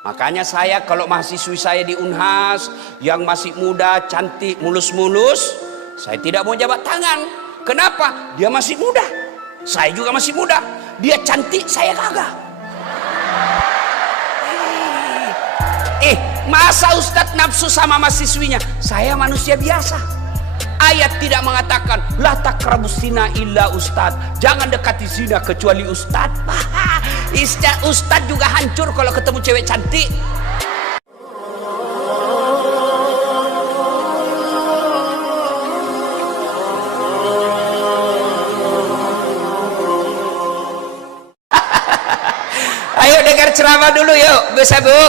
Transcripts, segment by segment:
Makanya saya kalau mahasiswi saya di Unhas yang masih muda, cantik, mulus-mulus, saya tidak mau jabat tangan. Kenapa? Dia masih muda, saya juga masih muda. Dia cantik, saya kagak. Masa Ustadz nafsu sama mahasiswinya? Saya manusia biasa. Ayat tidak mengatakan la taqrabus zina illa ustadz, jangan dekati zina kecuali ustadz. Ustadz juga hancur kalau ketemu cewek cantik. Ayo dengar ceramah dulu yuk, bisa bu?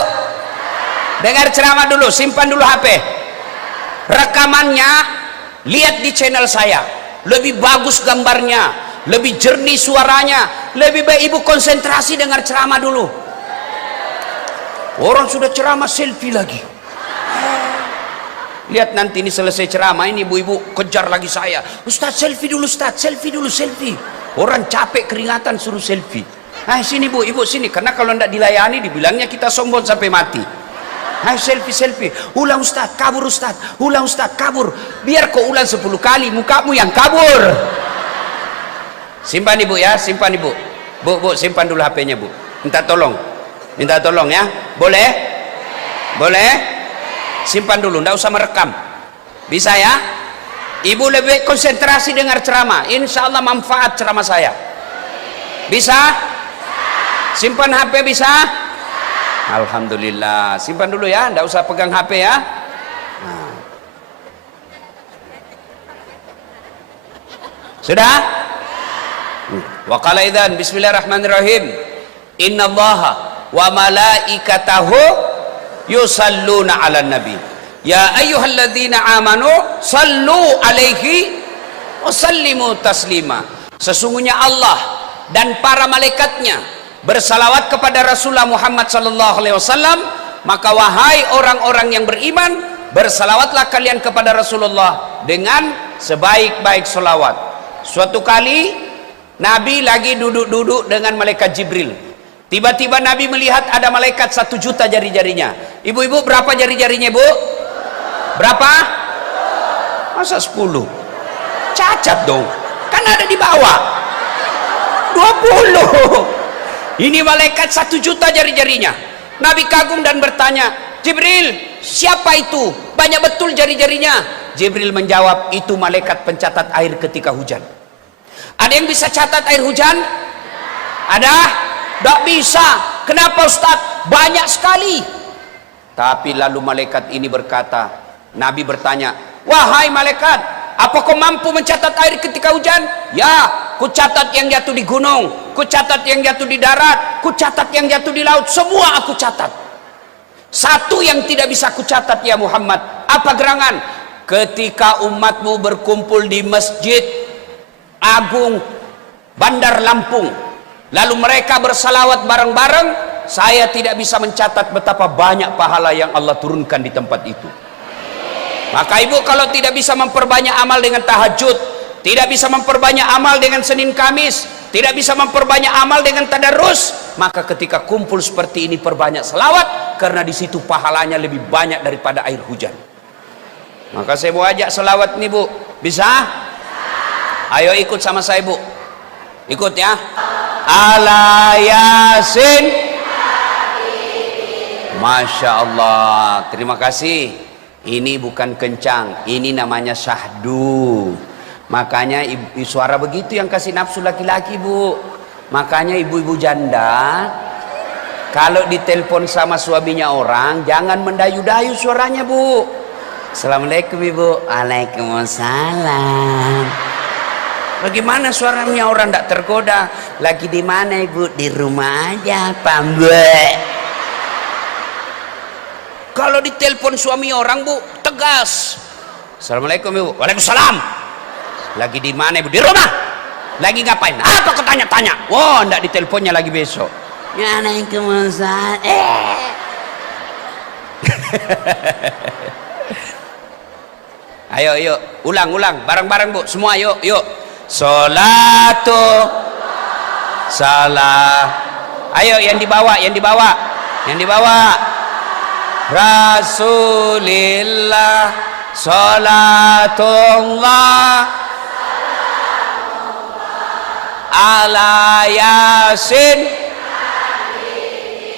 Dengar ceramah dulu, simpan dulu HP. Rekamannya lihat di channel saya, lebih bagus gambarnya, lebih jernih suaranya. Lebih baik ibu konsentrasi dengar ceramah dulu. Orang sudah ceramah selfie lagi. Lihat nanti ini selesai ceramah ini ibu-ibu kejar lagi saya. Ustadz selfie dulu, Ustadz selfie dulu, selfie. Orang capek keringatan suruh selfie. Sini bu, ibu sini, karena kalau tidak dilayani dibilangnya kita sombong sampai mati. Selfie. Ulang Ustadz, kabur Ustadz. Ulang Ustadz, kabur. Biar kau ulang 10 kali, mukamu yang kabur. Simpan ibu ya, simpan ibu. Bu, simpan dulu HP-nya bu. Minta tolong ya. Boleh? Boleh? Simpan dulu, nggak usah merekam. Bisa ya? Ibu lebih konsentrasi dengar ceramah. Insya Allah manfaat ceramah saya. Bisa? Simpan HP bisa? Alhamdulillah. Simpan dulu ya, nggak usah pegang HP ya. Sudah? Wa qala idzan bismillahirrahmanirrahim. Innallaha wa malaikatahu yusalluna 'alan nabi. Ya ayyuhalladzina amanu sallu 'alaihi wa sallimu taslima. Sesungguhnya Allah dan para malaikatnya bersalawat kepada Rasulullah Muhammad sallallahu alaihi wasallam, maka wahai orang-orang yang beriman, bersalawatlah kalian kepada Rasulullah dengan sebaik-baik salawat. Suatu kali Nabi lagi duduk-duduk dengan malaikat Jibril. Tiba-tiba Nabi melihat ada malaikat 1 juta jari-jarinya. Ibu-ibu berapa jari-jarinya bu? Berapa? Masa 10? Cacat dong, kan ada di bawah 20. Ini malaikat 1 juta jari-jarinya. Nabi kagum dan bertanya, Jibril, siapa itu? Banyak betul jari-jarinya. Jibril menjawab, itu malaikat pencatat air ketika hujan. Ada yang bisa catat air hujan? Ada? Tidak bisa. Kenapa Ustaz? Banyak sekali. Tapi lalu malaikat ini berkata, Nabi bertanya, wahai malaikat, apa kau mampu mencatat air ketika hujan? Ya, ku catat yang jatuh di gunung, ku catat yang jatuh di darat, ku catat yang jatuh di laut, semua aku catat. Satu yang tidak bisa ku catat ya Muhammad, apa gerangan? Ketika umatmu berkumpul di Masjid Agung Bandar Lampung, lalu mereka bersalawat bareng-bareng, saya tidak bisa mencatat betapa banyak pahala yang Allah turunkan di tempat itu. Maka ibu kalau tidak bisa memperbanyak amal dengan tahajud, tidak bisa memperbanyak amal dengan Senin Kamis, tidak bisa memperbanyak amal dengan tadarus, maka ketika kumpul seperti ini perbanyak selawat, karena di situ pahalanya lebih banyak daripada air hujan. Maka saya mau ajak selawat nih bu, bisa? Ayo ikut sama saya bu, ikut ya. Ala Yasin. Masya Allah, terima kasih. Ini bukan kencang, ini namanya syahdu. Makanya suara begitu yang kasih nafsu laki-laki bu. Makanya ibu-ibu janda kalau ditelepon sama suaminya orang, jangan mendayu-dayu suaranya bu. Assalamualaikum ibu. Waalaikumsalam. Bagaimana suaranya orang tidak tergoda? Lagi di mana ibu? Di rumah aja, pambek. Kalau ditelepon suami orang bu, tegas. Assalamualaikum ibu. Waalaikumsalam. Lagi di mana ibu? Di rumah. Lagi ngapain? Apa kau tanya-tanya? Wah, enggak diteleponnya lagi besok. Waalaikumsalam. Ayo, ulang, bareng-bareng bu. Semua yuk. Sholatu salam. Ayo yang dibawa. Yang dibawa Rasulillah salatullah ala yasin.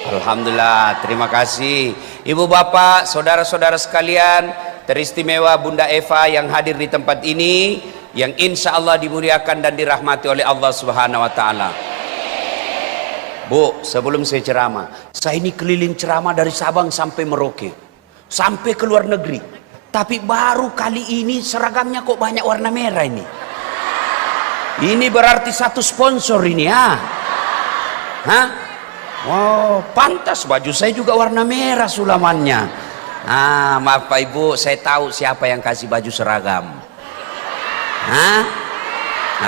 Alhamdulillah, terima kasih ibu bapak, saudara-saudara sekalian, teristimewa Bunda Eva yang hadir di tempat ini, yang insya Allah dimuliakan dan dirahmati oleh Allah Subhanahu wa Ta'ala. Bu, sebelum saya ceramah, saya ini keliling ceramah dari Sabang sampai Merauke, sampai ke luar negeri, tapi baru kali ini seragamnya kok banyak warna merah ini. Ini berarti satu sponsor ini ya. Hah? Oh, pantas baju saya juga warna merah sulamannya. Ah, maaf Pak Ibu, saya tahu siapa yang kasih baju seragam. Hah?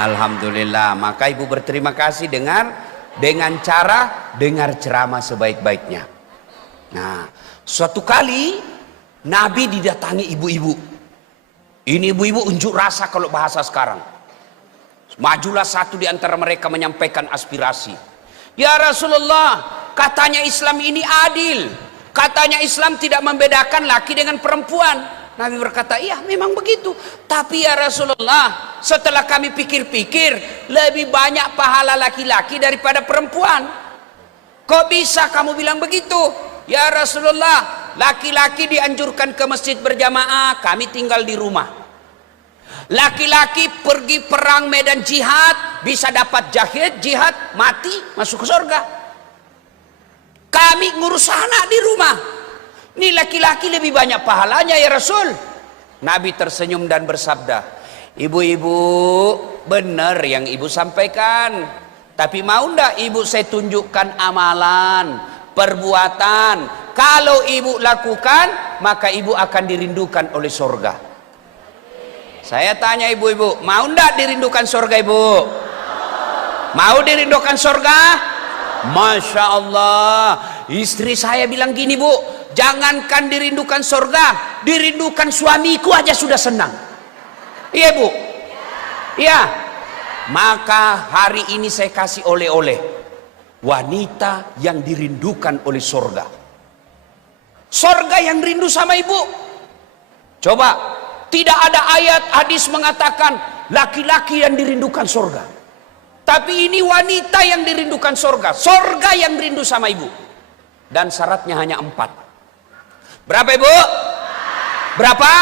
Alhamdulillah, maka Ibu berterima kasih dengan cara dengar ceramah sebaik-baiknya. Nah, suatu kali Nabi didatangi ibu-ibu. Ini ibu-ibu unjuk rasa kalau bahasa sekarang. Majulah satu di antara mereka menyampaikan aspirasi. Ya Rasulullah, katanya Islam ini adil. Katanya Islam tidak membedakan laki dengan perempuan. Nabi berkata, iya memang begitu. Tapi ya Rasulullah, setelah kami pikir-pikir, lebih banyak pahala laki-laki daripada perempuan. Kok bisa kamu bilang begitu? Ya Rasulullah, laki-laki dianjurkan ke masjid berjamaah, kami tinggal di rumah. Laki-laki pergi perang medan jihad, bisa dapat jihad, mati, masuk ke surga. Kami ngurus anak di rumah. Ini laki-laki lebih banyak pahalanya ya Rasul. Nabi tersenyum dan bersabda, ibu-ibu benar yang ibu sampaikan. Tapi mau ndak ibu saya tunjukkan amalan, perbuatan. Kalau ibu lakukan, maka ibu akan dirindukan oleh surga. Saya tanya ibu-ibu, mau ndak dirindukan surga ibu? Mau dirindukan surga? Masya Allah. Istri saya bilang gini bu, jangankan dirindukan surga, dirindukan suamiku aja sudah senang. Iya bu? Iya. Maka hari ini saya kasih oleh-oleh wanita yang dirindukan oleh surga. Surga yang rindu sama ibu. Coba, tidak ada ayat hadis mengatakan laki-laki yang dirindukan surga. Tapi ini wanita yang dirindukan surga. Surga yang rindu sama ibu. Dan syaratnya hanya 4. Berapa ibu? Berapa?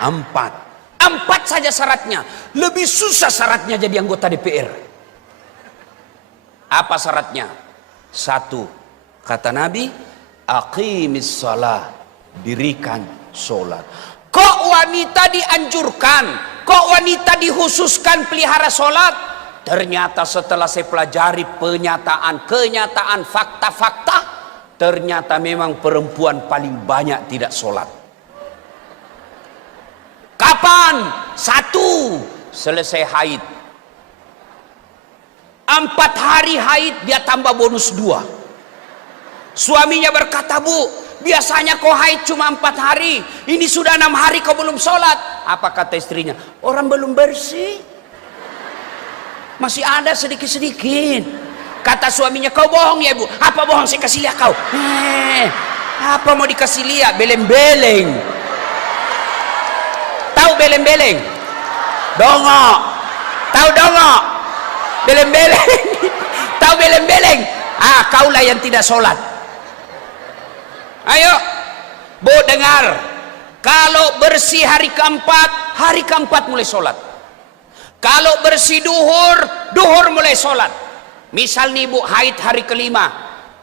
4 saja syaratnya. Lebih susah syaratnya jadi anggota DPR. Apa syaratnya? 1, kata Nabi, aqimis shalah, dirikan sholat. Kok wanita dianjurkan, kok wanita dikhususkan pelihara sholat? Ternyata setelah saya pelajari kenyataan, fakta-fakta, ternyata memang perempuan paling banyak tidak sholat. Kapan? 1, selesai haid. 4 hari haid dia tambah bonus 2. Suaminya berkata, bu, biasanya kau haid cuma 4 hari, ini sudah 6 hari kau belum sholat. Apa kata istrinya? Orang belum bersih, masih ada sedikit-sedikit. Kata suaminya, kau bohong ya bu? Apa bohong? Saya kasih lihat kau. Apa mau dikasih lihat? Beleng-beleng. Tahu beleng-beleng? Dongok. Tahu dongok? Beleng-beleng. Tahu beleng-beleng? Kaulah yang tidak sholat. Ayo, bu dengar. Kalau bersih hari keempat mulai sholat. Kalau bersih duhur mulai sholat. Misal nih bu haid hari kelima,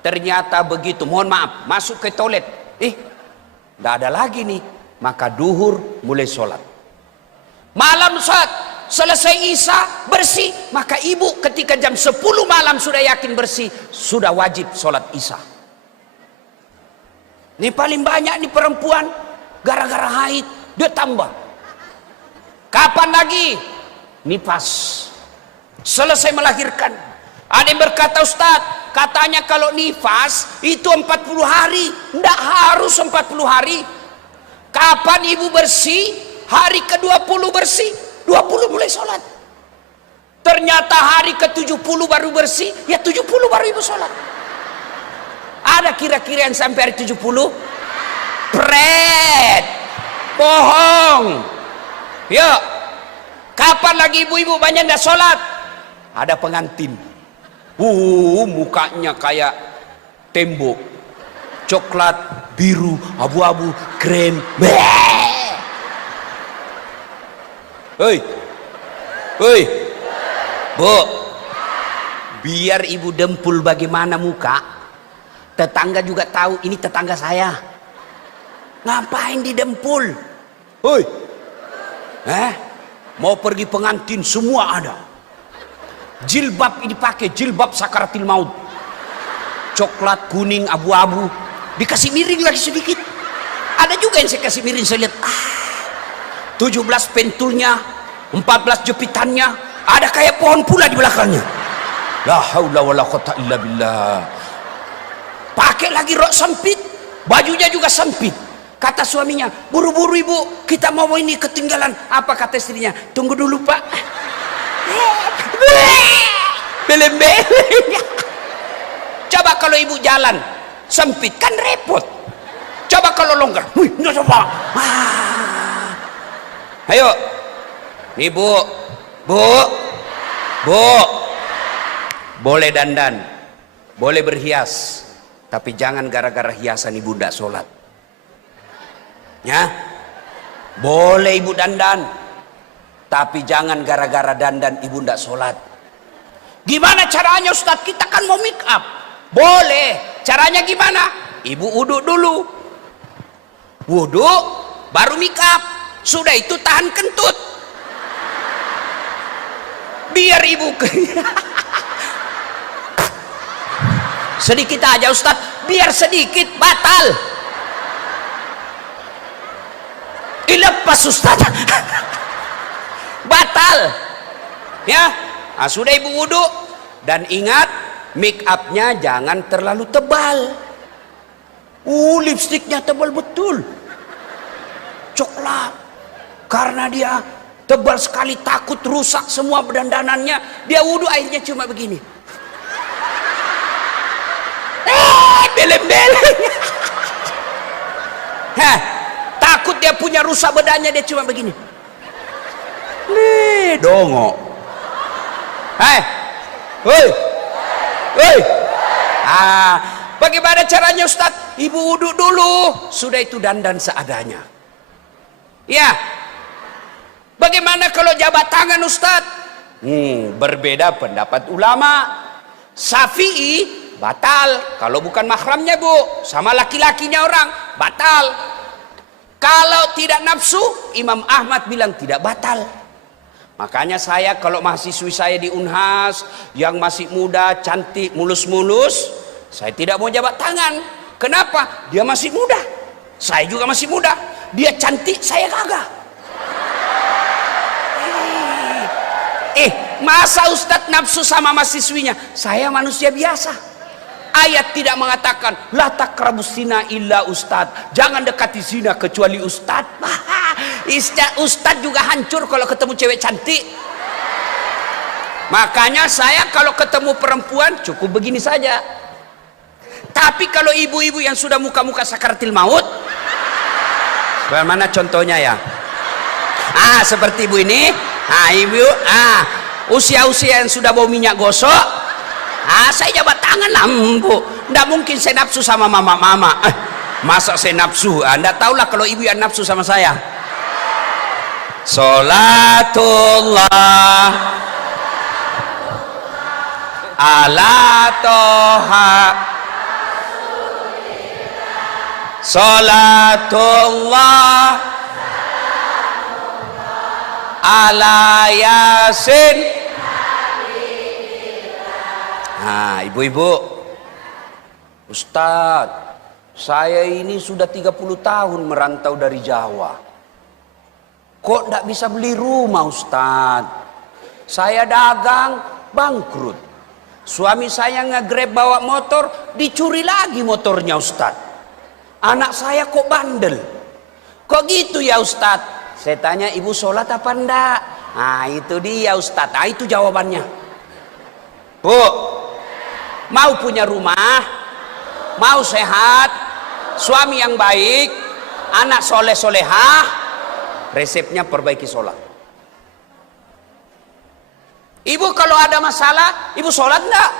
ternyata begitu, mohon maaf, masuk ke toilet, nggak ada lagi nih, maka duhur mulai sholat. Malam sholat, selesai isya bersih, maka ibu ketika jam 10 malam sudah yakin bersih, sudah wajib sholat isya. Ini paling banyak nih perempuan gara-gara haid dia tambah. Kapan lagi? Nifas, selesai melahirkan. Ada yang berkata, Ustaz, katanya kalau nifas itu 40 hari. Tidak harus 40 hari. Kapan ibu bersih? Hari ke-20 bersih, 20 mulai sholat. Ternyata hari ke-70 baru bersih, ya 70 baru ibu sholat. Ada kira-kira yang sampai hari 70? Pret, bohong. Yuk, kapan lagi ibu-ibu banyak ndak sholat? Ada pengantin, mukanya kayak tembok, coklat, biru, abu-abu, krem. Hei, hei, Bu, biar ibu dempul bagaimana muka, tetangga juga tahu ini tetangga saya. Ngapain didempul? Hoi, mau pergi pengantin semua ada. Jilbab ini pakai jilbab sakaratil maut, coklat, kuning, abu-abu, dikasih miring lagi sedikit. Ada juga yang saya kasih miring, saya lihat 17 pentulnya, 14 jepitannya, ada kayak pohon pula di belakangnya. La haula wala quwata illa billah. Pakai lagi rok sempit, bajunya juga sempit. Kata suaminya, buru-buru ibu, kita mau ini ketinggalan. Apa kata istrinya? Tunggu dulu pak. Beleng-beleng. Coba kalau ibu jalan sempit kan repot. Coba kalau longgar, nggak coba. Ayo, ibu, bu, boleh dandan, boleh berhias, tapi jangan gara-gara hiasan ibu ndak sholat. Ya, boleh ibu dandan, tapi jangan gara-gara dandan ibu ndak sholat. Gimana caranya Ustadz? Kita kan mau make up. Boleh. Caranya gimana? Ibu wudhu dulu. Wudhu, baru make up. Sudah itu tahan kentut. Biar ibu sedikit aja Ustadz, biar sedikit batal. Dilepas Ustadz. Batal. Ya, sudah ibu wudhu. Dan ingat, make upnya jangan terlalu tebal. Lipstiknya tebal betul, coklat. Karena dia tebal sekali, takut rusak semua dandanannya. Dia wudhu airnya cuma begini. Beleng-beleng. Takut dia punya rusak bedanya, dia cuma begini. Nih, dongo. Hei. Bagaimana caranya Ustadz? Ibu wudhu dulu, sudah itu dandan seadanya. Ya. Bagaimana kalau jabat tangan Ustadz? Berbeda pendapat ulama. Syafi'i batal kalau bukan mahramnya bu, sama laki-lakinya orang, batal. Kalau tidak nafsu, Imam Ahmad bilang tidak batal. Makanya saya kalau mahasiswi saya di Unhas yang masih muda, cantik, mulus-mulus, saya tidak mau jabat tangan. Kenapa? Dia masih muda, saya juga masih muda. Dia cantik, saya kagak. Masa Ustadz nafsu sama mahasiswinya? Saya manusia biasa. Ayat tidak mengatakan la taqrabus zina illa Ustadz, jangan dekati zina kecuali Ustadz. Ustadz juga hancur kalau ketemu cewek cantik. Makanya saya kalau ketemu perempuan cukup begini saja. Tapi kalau ibu-ibu yang sudah muka-muka sakaratil maut, bagaimana contohnya ya? Seperti ibu ini. Ibu usia-usia yang sudah bau minyak gosok, saya jabat tangan lampu. Nggak mungkin saya nafsu sama mama-mama. Masa saya nafsu? Anda tahulah kalau ibu yang nafsu sama saya. Salatullah ala toha, salatullah ala yasin. Ibu-ibu, Ustadz, saya ini sudah 30 tahun merantau dari Jawa. Kok tidak bisa beli rumah Ustadz? Saya dagang, bangkrut. Suami saya nge-grab bawa motor, dicuri lagi motornya Ustadz. Anak saya kok bandel. Kok gitu ya Ustadz? Saya tanya, ibu sholat apa enggak? Itu dia Ustadz. Itu jawabannya. Bu, mau punya rumah? Mau sehat, suami yang baik, anak soleh solehah. Resepnya perbaiki sholat. Ibu kalau ada masalah, ibu sholat enggak?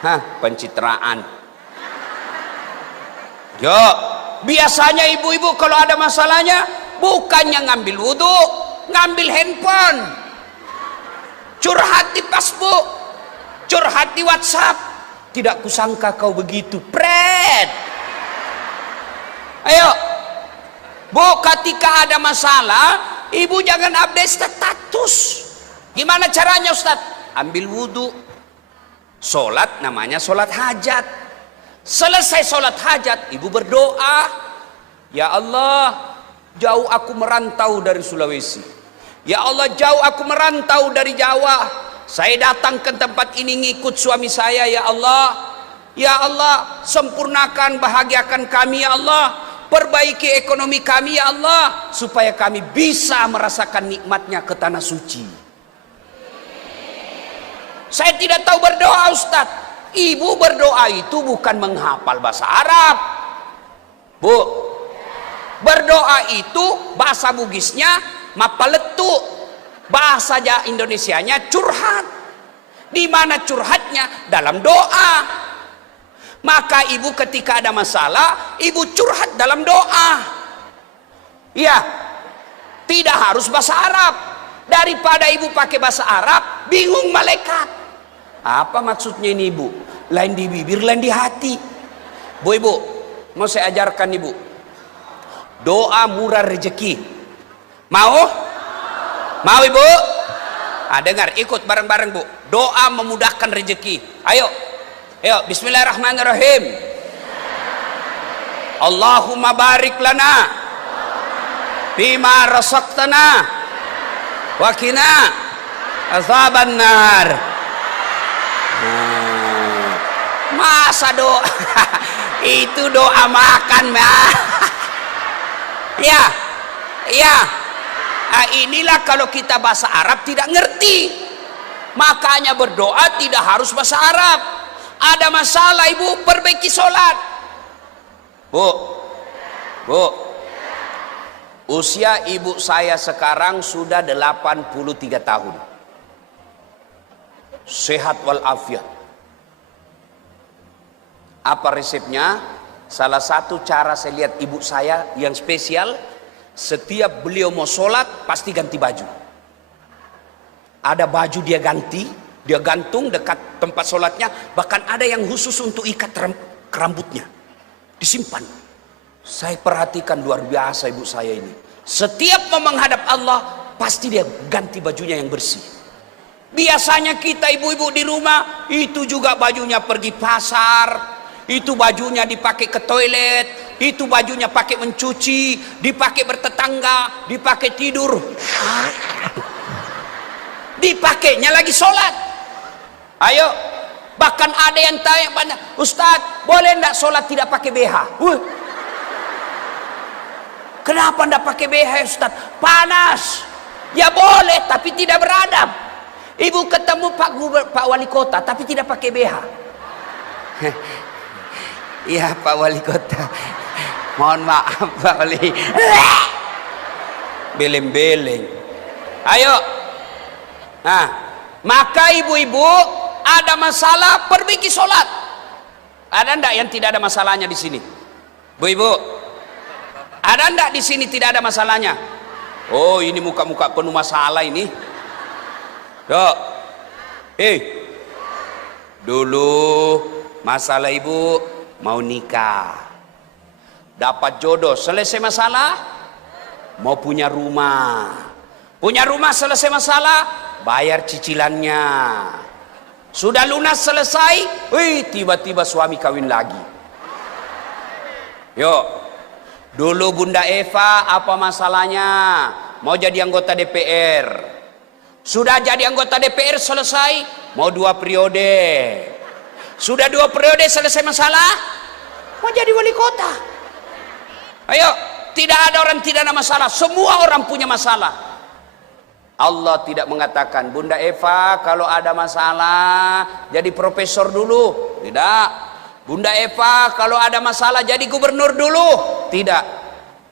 Hah, pencitraan. Yo, biasanya ibu-ibu kalau ada masalahnya bukannya ngambil wudhu, ngambil handphone, curhat di Facebook, curhat di WhatsApp. Tidak kusangka kau begitu, pret. Ayo, bu, ketika ada masalah, ibu jangan update status. Gimana caranya, Ustadz? Ambil wudhu, sholat, namanya sholat hajat. Selesai sholat hajat, ibu berdoa, ya Allah, jauh aku merantau dari Sulawesi, ya Allah, jauh aku merantau dari Jawa, saya datang ke tempat ini ngikut suami saya, ya Allah, ya Allah, sempurnakan, bahagiakan kami, ya Allah, perbaiki ekonomi kami, ya Allah, supaya kami bisa merasakan nikmatnya ke tanah suci. Saya tidak tahu berdoa, Ustadz. Ibu berdoa itu bukan menghafal bahasa Arab, bu. Berdoa itu bahasa Bugisnya mapaletu, bahasa Indonesianya curhat. Di mana curhatnya? Dalam doa. Maka ibu ketika ada masalah, ibu curhat dalam doa. Ya, tidak harus bahasa Arab. Daripada ibu pakai bahasa Arab, bingung malaikat. Apa maksudnya ini, ibu? Lain di bibir, lain di hati. Bu, ibu, mau saya ajarkan ibu doa murah rezeki. Mau? Mau, ibu? Dengar, ikut bareng-bareng, bu. Doa memudahkan rezeki. Ayo, ayo, bismillahirrahmanirrahim. Allahumma barik lana bima razaqtana wa qina azaban nar. Masa doa itu doa makan, ya, ya. Inilah kalau kita bahasa Arab tidak ngerti, makanya berdoa tidak harus bahasa Arab. Ada masalah, ibu, perbaiki sholat. Bu, bu, usia ibu saya sekarang sudah 83 tahun, sehat walafiat. Apa resepnya? Salah satu cara saya lihat ibu saya yang spesial, setiap beliau mau sholat pasti ganti baju. Ada baju dia ganti, dia gantung dekat tempat sholatnya. Bahkan ada yang khusus untuk ikat rambutnya, disimpan. Saya perhatikan luar biasa ibu saya ini. Setiap mau menghadap Allah pasti dia ganti bajunya yang bersih. Biasanya kita ibu-ibu di rumah itu juga bajunya pergi pasar, itu bajunya dipakai ke toilet, itu bajunya pakai mencuci, dipakai bertetangga, dipakai tidur, dipakainya lagi sholat. Ayo, bahkan ada yang tanya, Ustadz, boleh enggak sholat tidak pakai BH? Kenapa enggak pakai BH, Ustadz? Panas. Ya boleh, tapi tidak beradab. Ibu ketemu Pak Wali Kota, tapi tidak pakai BH. Iya, Pak Wali Kota, mohon maaf Pak Wali. Beleng-beleng. Ayo. Nah, maka ibu-ibu ada masalah perbaiki sholat. Ada ndak yang tidak ada masalahnya di sini? Bu-ibu, ada ndak di sini tidak ada masalahnya? Oh, ini muka-muka penuh masalah ini. Dok, dulu masalah ibu mau nikah, dapat jodoh, selesai masalah, mau punya rumah, selesai masalah, bayar cicilannya, sudah lunas selesai, tiba-tiba suami kawin lagi. Yuk, dulu Bunda Eva apa masalahnya? Mau jadi anggota DPR, sudah jadi anggota DPR selesai, mau 2 periode. Sudah 2 periode selesai masalah, mau jadi wali kota. Ayo, tidak ada orang tidak ada masalah, semua orang punya masalah. Allah tidak mengatakan, Bunda Eva kalau ada masalah jadi profesor dulu. Tidak. Bunda Eva kalau ada masalah jadi gubernur dulu. Tidak.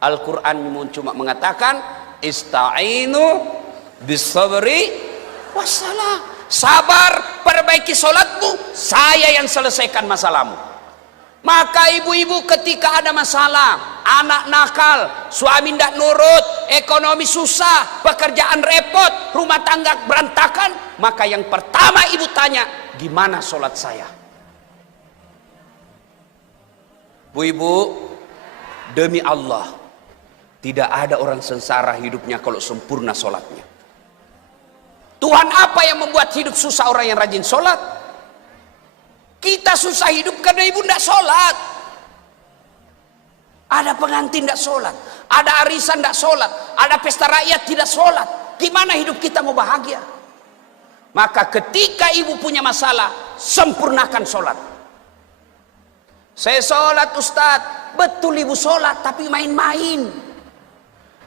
Al-Quran cuma mengatakan ista'inu bisabri wassalah. Sabar, perbaiki sholatmu, saya yang selesaikan masalahmu. Maka ibu-ibu ketika ada masalah, anak nakal, suami tidak nurut, ekonomi susah, pekerjaan repot, rumah tangga berantakan, maka yang pertama ibu tanya, gimana sholat saya? Bu-ibu, demi Allah, tidak ada orang sengsara hidupnya kalau sempurna sholatnya. Tuhan apa yang membuat hidup susah orang yang rajin sholat? Kita susah hidup karena ibu tidak sholat. Ada pengantin tidak sholat, ada arisan tidak sholat, ada pesta rakyat tidak sholat. Gimana hidup kita mau bahagia? Maka ketika ibu punya masalah, sempurnakan sholat. Saya sholat Ustadz, betul ibu sholat tapi main-main.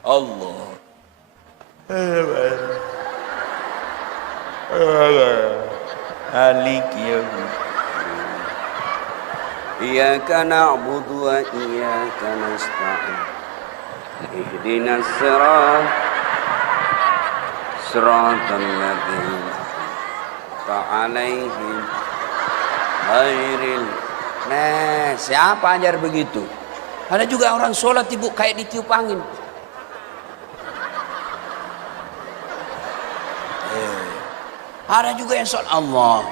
Allah. Alik ya. Iyyaka na'budu wa iyyaka nasta'in. Ihdinas siratal ladzina fa'alaihim ghairil. Nah, siapa ajar begitu? Ada juga orang sholat ibu kayak ditiup angin. Ada juga yang sholat Allah.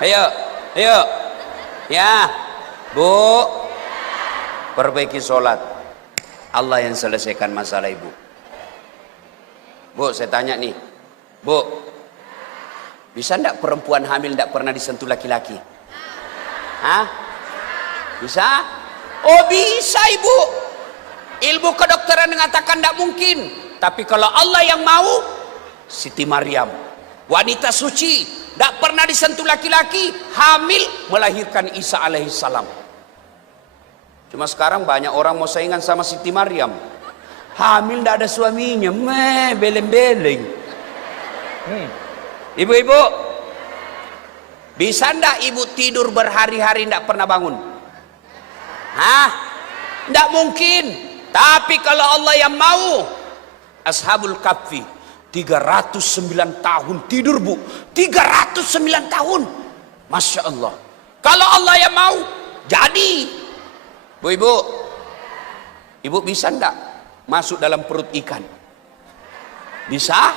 Ayo, ayo, ya, Bu, perbaiki sholat. Allah yang selesaikan masalah ibu. Bu, saya tanya nih, Bu, bisa enggak perempuan hamil enggak pernah disentuh laki-laki? Hah? Bisa? Oh bisa ibu. Ilmu kedokteran mengatakan enggak mungkin. Tapi kalau Allah yang mau, Siti Maryam, wanita suci, enggak pernah disentuh laki-laki, hamil melahirkan Isa alaihissalam. Cuma sekarang banyak orang mau saingan sama Siti Maryam. Hamil tidak ada suaminya, beleng-beleng. Ibu-ibu, bisa ndak ibu tidur berhari-hari tidak pernah bangun? Hah? Tidak mungkin. Tapi kalau Allah yang mau, Ashabul Kahfi 309 tahun tidur bu, 309 tahun, Masya Allah. Kalau Allah yang mau, jadi. Bu-ibu, ibu bisa ndak masuk dalam perut ikan? Bisa?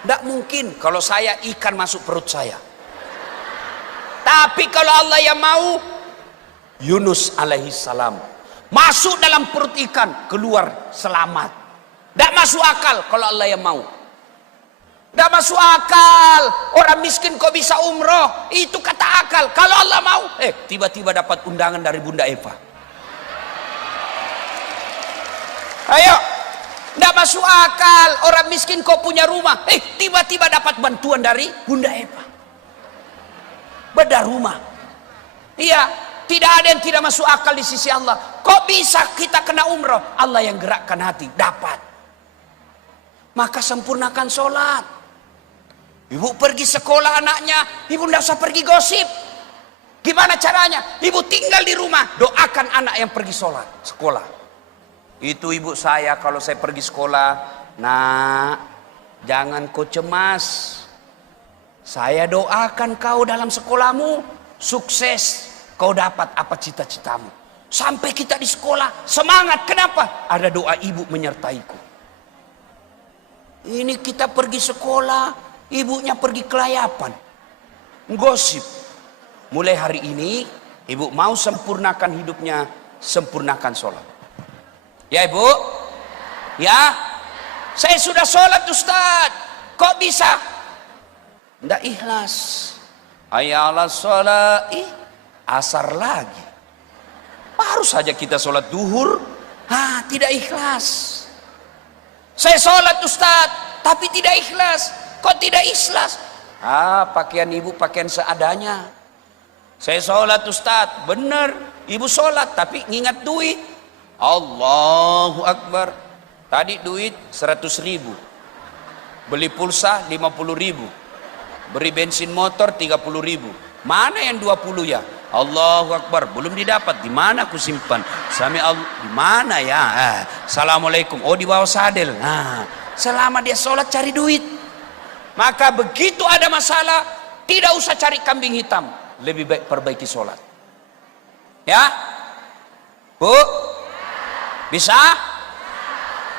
Tidak mungkin kalau saya ikan masuk perut saya. Tapi kalau Allah yang mau, Yunus alaihissalam masuk dalam perut ikan, keluar selamat. Tidak masuk akal kalau Allah yang mau. Tidak masuk akal. Orang miskin kok bisa umroh? Itu kata akal. Kalau Allah mau, tiba-tiba dapat undangan dari Bunda Eva. Ayo, tidak masuk akal. Orang miskin kok punya rumah? Tiba-tiba dapat bantuan dari Bunda Eva. Bedah rumah. Iya, tidak ada yang tidak masuk akal di sisi Allah. Kok bisa kita kena umroh? Allah yang gerakkan hati, dapat. Maka sempurnakan sholat. Ibu pergi sekolah anaknya, ibu tidak usah pergi gosip. Gimana caranya? Ibu tinggal di rumah, doakan anak yang pergi sholat, sekolah. Itu ibu saya kalau saya pergi sekolah, nak, jangan kau cemas. Saya doakan kau dalam sekolahmu, sukses, kau dapat apa cita-citamu. Sampai kita di sekolah, semangat. Kenapa? Ada doa ibu menyertaiku. Ini kita pergi sekolah, ibunya pergi kelayapan, gosip. Mulai hari ini, ibu mau sempurnakan hidupnya, sempurnakan sholat. Ya ibu? Ya? Saya sudah sholat Ustaz. Kok bisa? Tidak ikhlas. Ayalah sholat. Asar lagi. Baru saja kita sholat duhur. Tidak ikhlas. Saya sholat Ustaz. Tapi tidak ikhlas. Kok tidak ikhlas? Pakaian ibu pakaian seadanya. Saya sholat Ustaz. Benar. Ibu sholat tapi ngingat duit. Allahu Akbar. Tadi duit 100.000. Beli pulsa 50.000. Beri bensin motor 30.000. Mana yang 20 ya? Allahu Akbar, belum didapat. Di mana aku simpan? Sami Allah, di mana ya? Assalamualaikum. Oh, di bawah sadel. Selama dia sholat cari duit. Maka begitu ada masalah, tidak usah cari kambing hitam. Lebih baik perbaiki sholat. Ya? Bu? Bisa?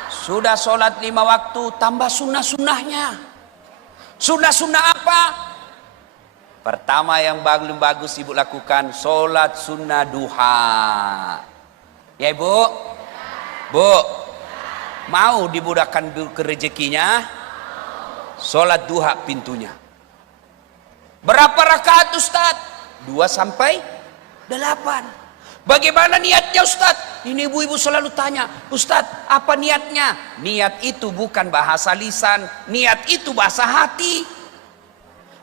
Sudah sholat 5 waktu, tambah sunnah-sunnahnya. Sunnah-sunnah apa? Pertama yang paling bagus ibu lakukan, sholat sunnah duha. Ya ibu? Bu? Mau dimudahkan ke rezekinya? Sholat duha pintunya. Berapa rakaat Ustaz? 2 sampai 8. Bagaimana niatnya Ustaz? Ini ibu-ibu selalu tanya, Ustaz, apa niatnya? Niat itu bukan bahasa lisan, niat itu bahasa hati.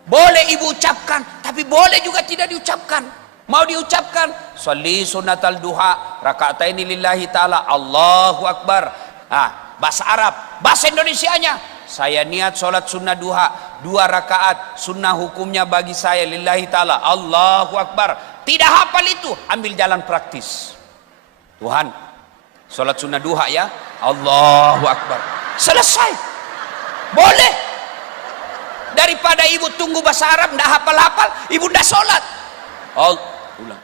Boleh ibu ucapkan, tapi boleh juga tidak diucapkan. Mau diucapkan, sholli sunnatal duha, raka'ataini lillahi ta'ala, Allahu Akbar. Bahasa Arab, bahasa Indonesianya, saya niat sholat sunnah duha, 2 rakaat, sunnah hukumnya bagi saya lillahi ta'ala, Allahu Akbar. Tidak hafal itu, ambil jalan praktis. Tuhan, sholat sunnah duha ya, Allahu Akbar. Selesai. Boleh. Daripada ibu tunggu bahasa Arab, tidak hafal-hafal, ibu tidak sholat. Ulang.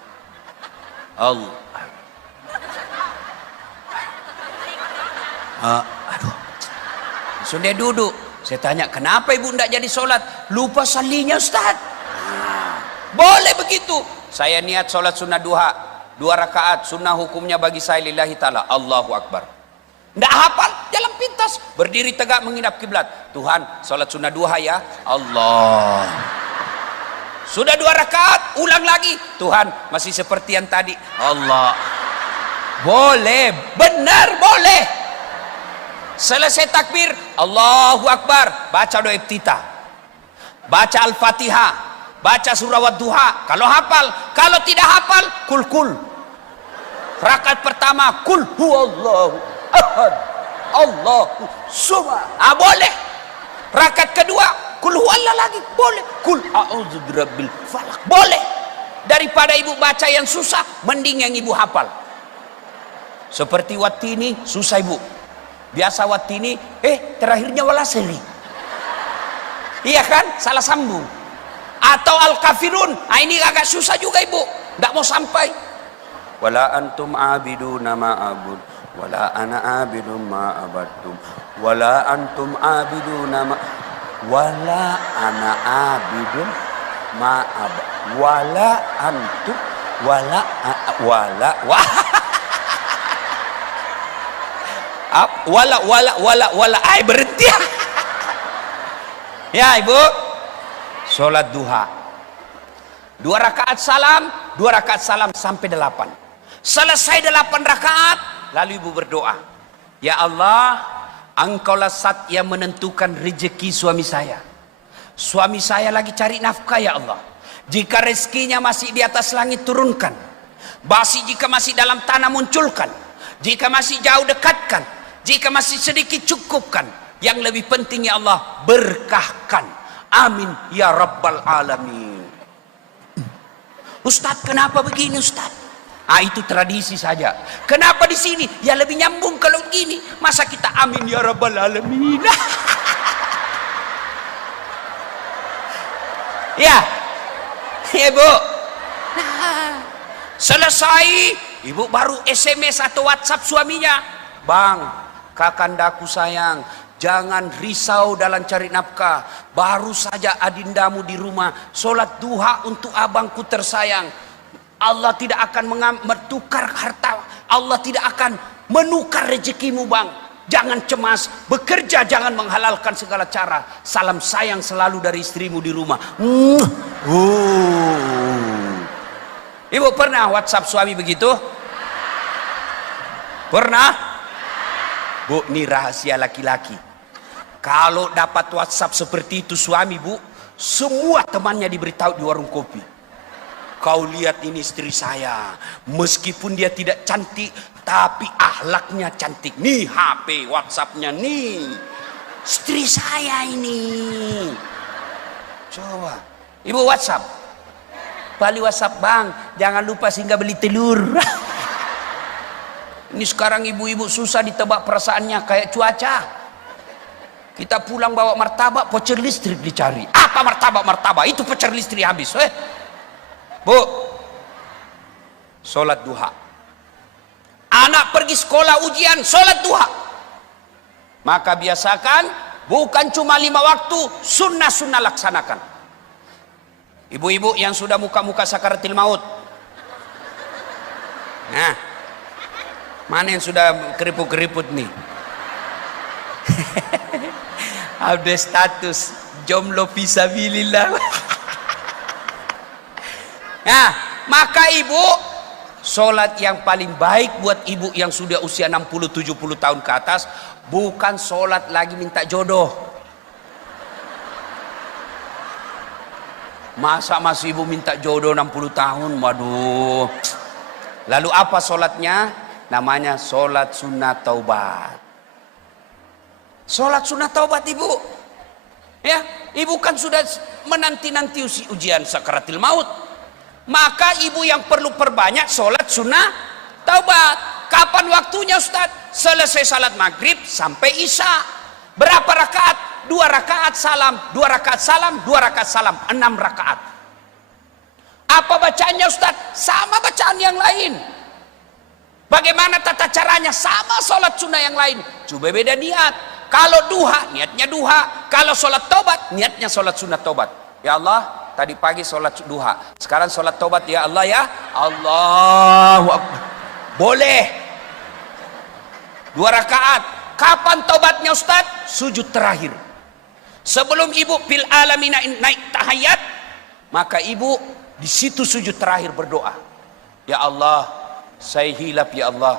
Allah. Aduh. Sudah duduk. Saya tanya, kenapa ibu tidak jadi sholat? Lupa salinya Ustaz. Boleh begitu. Saya niat sholat sunnah duha, 2 rakaat, sunnah hukumnya bagi saya lillahi ta'ala, Allahu Akbar. Tidak hafal, jalan pintas, berdiri tegak menghadap kiblat. Tuhan, sholat sunnah duha ya, Allah. Sudah 2 rakaat, ulang lagi. Tuhan, masih seperti yang tadi, Allah. Boleh, benar boleh. Selesai takbir, Allahu Akbar, baca doa iftitah, baca Al-Fatihah, baca surah Wadduha kalau hafal. Kalau tidak hafal, kul. Rakaat pertama, kul huwallahu ahad, Allahu samad. Boleh. Rakaat kedua, kul huwallah lagi, boleh. Kul a'udzu birabbil falaq, boleh. Daripada ibu baca yang susah, mending yang ibu hafal. Seperti Wattini, susah ibu. Biasa Wattini, terakhirnya walasri. Iya kan? Salah sambung. Atau Al-Kafirun, ini agak susah juga ibu, tidak mau sampai. Wala antum abiduna ma abud, wala ana abidun ma abadtum, wala antum abiduna ma, wala ana abidun ma abad, wala antum, wala, berhenti. Ya ibu. Sholat duha 2 rakaat salam, 2 rakaat salam sampai 8. Selesai 8 rakaat, lalu ibu berdoa, ya Allah, Engkaulah Zat yang menentukan rezeki suami saya. Suami saya lagi cari nafkah ya Allah. Jika rezekinya masih di atas langit, turunkan. Jika masih dalam tanah, munculkan. Jika masih jauh, dekatkan. Jika masih sedikit, cukupkan. Yang lebih penting ya Allah, berkahkan. Amin ya Rabbal Alamin. Ustaz, kenapa begini Ustaz? Itu tradisi saja. Kenapa di sini? Ya lebih nyambung kalau begini. Masa kita amin ya Rabbal Alamin? Ya Bu. Selesai, ibu baru SMS atau WhatsApp suaminya. Bang, kakandaku sayang, jangan risau dalam cari nafkah. Baru saja adindamu di rumah sholat duha untuk abangku tersayang. Allah tidak akan menukar harta. Allah tidak akan menukar rezekimu bang. Jangan cemas, bekerja jangan menghalalkan segala cara. Salam sayang selalu dari istrimu di rumah. Ibu pernah WhatsApp suami begitu? Pernah? Bu, ini rahasia laki-laki. Kalau dapat WhatsApp seperti itu suami bu, semua temannya diberitahu di warung kopi. Kau lihat ini istri saya, meskipun dia tidak cantik, tapi akhlaknya cantik. Nih HP WhatsAppnya nih. Istri saya ini. Coba. Ibu WhatsApp. Bali WhatsApp, bang, jangan lupa singgah beli telur. Ini sekarang ibu-ibu susah ditebak perasaannya kayak cuaca. Kita pulang bawa martabak, voucher listrik dicari. Apa martabak? Itu voucher listrik habis. Bu, sholat duha. Anak pergi sekolah ujian, sholat duha. Maka biasakan, bukan cuma 5 waktu, sunnah-sunnah laksanakan. Ibu-ibu yang sudah muka-muka sakaratil maut. Nah, mana yang sudah keriput-keriput nih? Ada status jomblo fisabilillah. Nah, maka ibu, sholat yang paling baik buat ibu yang sudah usia 60-70 tahun ke atas, bukan sholat lagi minta jodoh. Masa masih ibu minta jodoh 60 tahun? Waduh. Lalu apa sholatnya? Namanya sholat sunat taubat. Sholat sunat taubat ibu. Ya, ibu kan sudah menanti-nanti ujian sakaratil maut. Maka ibu yang perlu perbanyak sholat sunat taubat. Kapan waktunya Ustaz? Selesai salat maghrib sampai isya. Berapa rakaat? 2 rakaat salam, 2 rakaat salam, 2 rakaat salam, 6 rakaat. Apa bacaannya Ustaz? Sama bacaan yang lain. Bagaimana tata caranya? Sama sholat sunnah yang lain. Coba beda niat. Kalau duha, niatnya duha. Kalau sholat taubat, niatnya sholat sunnah taubat. Ya Allah, tadi pagi sholat duha. Sekarang sholat taubat ya Allah ya. Allahu Akbar. Boleh. 2 rakaat. Kapan taubatnya Ustaz? Sujud terakhir. Sebelum ibu fil alamina naik tahiyat, maka ibu di situ sujud terakhir berdoa. Ya Allah, saya hilaf ya Allah.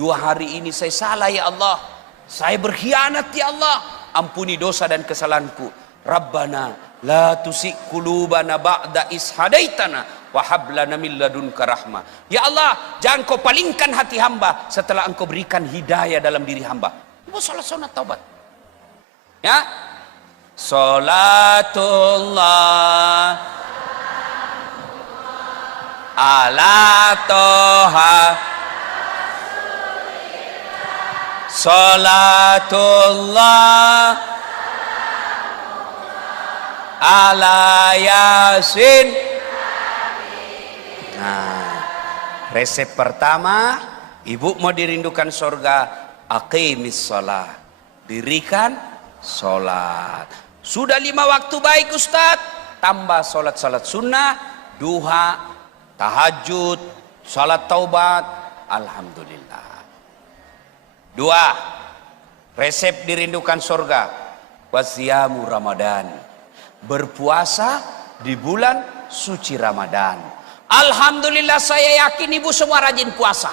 2 hari ini saya salah ya Allah. Saya berkhianat ya Allah. Ampuni dosa dan kesalahanku. Rabbana la tusik qulubana ba'da is hadaitana wa hab lana min ladunka rahmah. Ya Allah, jangan kau palingkan hati hamba setelah engkau berikan hidayah dalam diri hamba. Ibu salat sunat taubat. Ya. Salatullah ala toha. Salatullah ala yasin. Nah, resep pertama, ibu mau dirindukan surga, aqimis shalah, dirikan sholat. Sudah 5 waktu baik Ustaz, tambah sholat-sholat sunnah, duha, tahajud, sholat taubat, alhamdulillah. 2, resep dirindukan surga, wasiyamu Ramadan, berpuasa di bulan suci Ramadan. Alhamdulillah, saya yakin ibu semua rajin puasa.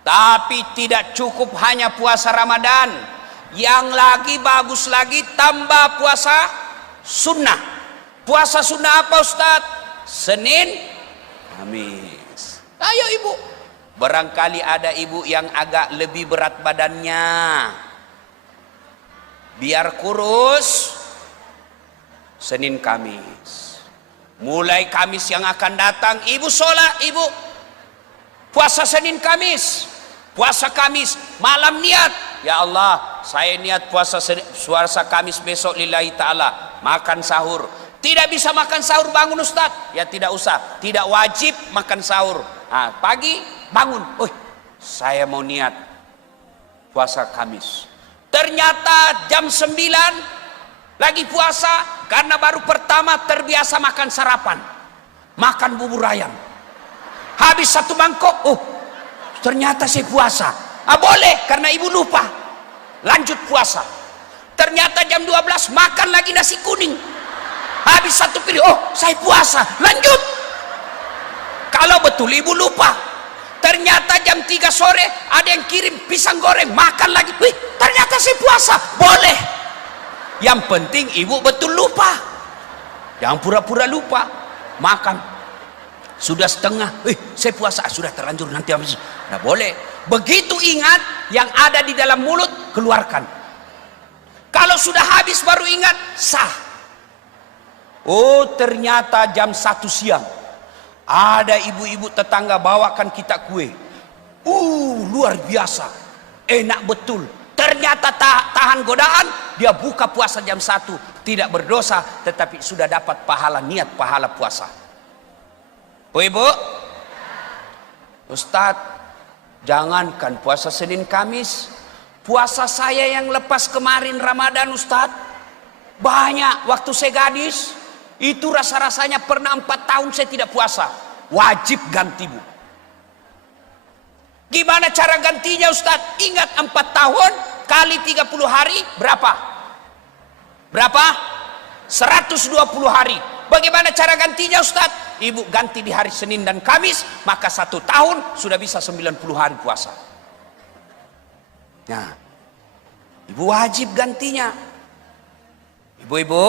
Tapi tidak cukup hanya puasa Ramadan. Yang lagi bagus lagi tambah puasa sunnah. Puasa sunnah apa Ustaz? Senin, Kamis. Ayo ibu. Barangkali ada ibu yang agak lebih berat badannya. Biar kurus, Senin Kamis. Mulai Kamis yang akan datang, ibu sholat, ibu puasa Senin Kamis. Puasa Kamis, malam niat. Ya Allah, saya niat puasa Kamis besok lillahi ta'ala. Makan sahur. Tidak bisa makan sahur, bangun Ustaz. Ya tidak usah, tidak wajib makan sahur. Nah, pagi bangun, saya mau niat puasa Kamis. Ternyata jam 9 lagi puasa, karena baru pertama terbiasa makan sarapan. Makan bubur ayam. Habis 1 mangkok, ternyata saya puasa. Boleh, karena ibu lupa. Lanjut puasa. Ternyata jam 12 makan lagi nasi kuning. Habis 1 piring, saya puasa. Lanjut. Kalau betul ibu lupa. Ternyata jam 3 sore ada yang kirim pisang goreng, makan lagi. Wih, ternyata saya puasa. Boleh. Yang penting ibu betul lupa. Jangan pura-pura lupa. Makan. Sudah setengah, saya puasa, sudah terlanjur nanti habis. Nah, boleh. Begitu ingat, yang ada di dalam mulut keluarkan. Kalau Kalau sudah habis baru ingat, sah. Oh, ternyata jam 1 siang ada ibu-ibu tetangga bawakan kita kue. Luar biasa, enak betul. Ternyata tahan godaan, dia buka puasa jam 1, tidak berdosa, tetapi sudah dapat pahala, niat pahala puasa. Bu ibu, Ustadz, jangankan puasa Senin Kamis, puasa saya yang lepas kemarin Ramadan Ustadz, banyak waktu saya gadis, itu rasa-rasanya pernah 4 tahun saya tidak puasa. Wajib ganti bu. Gimana cara gantinya Ustadz? Ingat 4 tahun kali 30 hari berapa? Berapa? 120 hari. Bagaimana cara gantinya Ustadz? Ibu ganti di hari Senin dan Kamis, maka 1 tahun sudah bisa 90 hari puasa. Nah, ibu wajib gantinya. Ibu-ibu,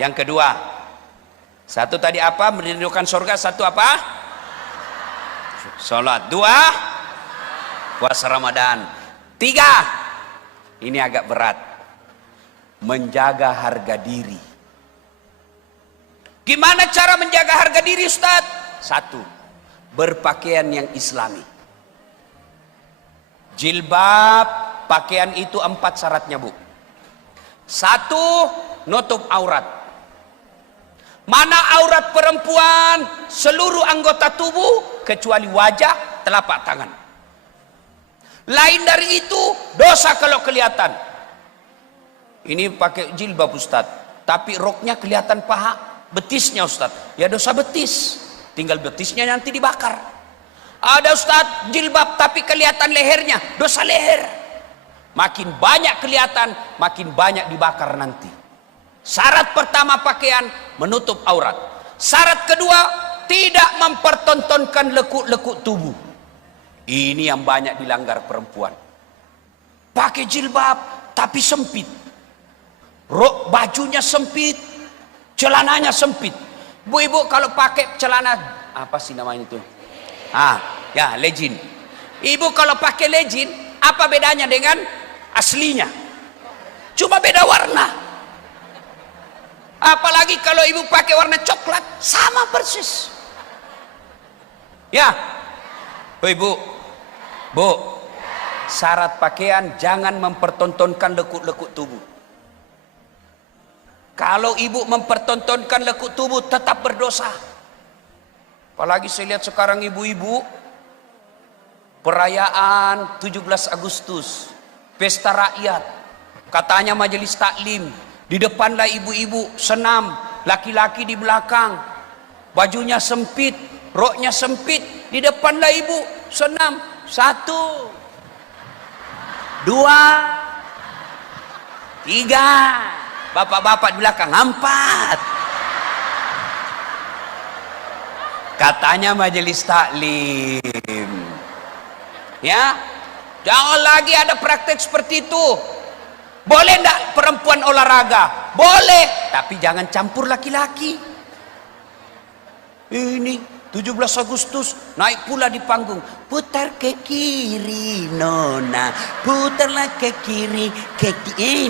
yang kedua, satu tadi apa? Merindukan surga. Satu apa? Sholat. 2, puasa Ramadan. 3, ini agak berat, menjaga harga diri. Gimana cara menjaga harga diri Ustaz? 1, berpakaian yang islami. Jilbab, pakaian itu 4 syaratnya bu. 1, nutup aurat. Mana aurat perempuan? Seluruh anggota tubuh kecuali wajah, telapak tangan. Lain dari itu dosa kalau kelihatan. Ini pakai jilbab Ustaz, tapi roknya kelihatan paha, betisnya Ustaz. Ya dosa betis, tinggal betisnya nanti dibakar. Ada Ustaz jilbab tapi kelihatan lehernya, dosa leher. Makin banyak kelihatan, makin banyak dibakar nanti. Syarat pertama pakaian menutup aurat. Syarat kedua tidak mempertontonkan lekuk-lekuk tubuh. Ini yang banyak dilanggar perempuan. Pakai jilbab tapi sempit. Rok bajunya sempit, celananya sempit. Bu-ibu kalau pakai celana apa sih namanya itu? Ya legin. Ibu kalau pakai legin, apa bedanya dengan aslinya? Cuma beda warna. Apalagi kalau ibu pakai warna coklat, sama persis. Ya, ibu, bu, syarat pakaian jangan mempertontonkan lekuk-lekuk tubuh. Kalau ibu mempertontonkan lekuk tubuh tetap berdosa. Apalagi saya lihat sekarang ibu-ibu perayaan 17 Agustus, pesta rakyat, katanya majelis taklim, di depanlah ibu-ibu senam, laki-laki di belakang, bajunya sempit, roknya sempit, di depanlah ibu senam. 1, 2, 3, bapak-bapak di belakang 4. Katanya majelis taklim. Ya, jangan lagi ada praktek seperti itu. Boleh enggak perempuan olahraga? Boleh, tapi jangan campur laki-laki. Ini 17 Agustus naik pula di panggung. Putar ke kiri nona, putarlah ke kiri,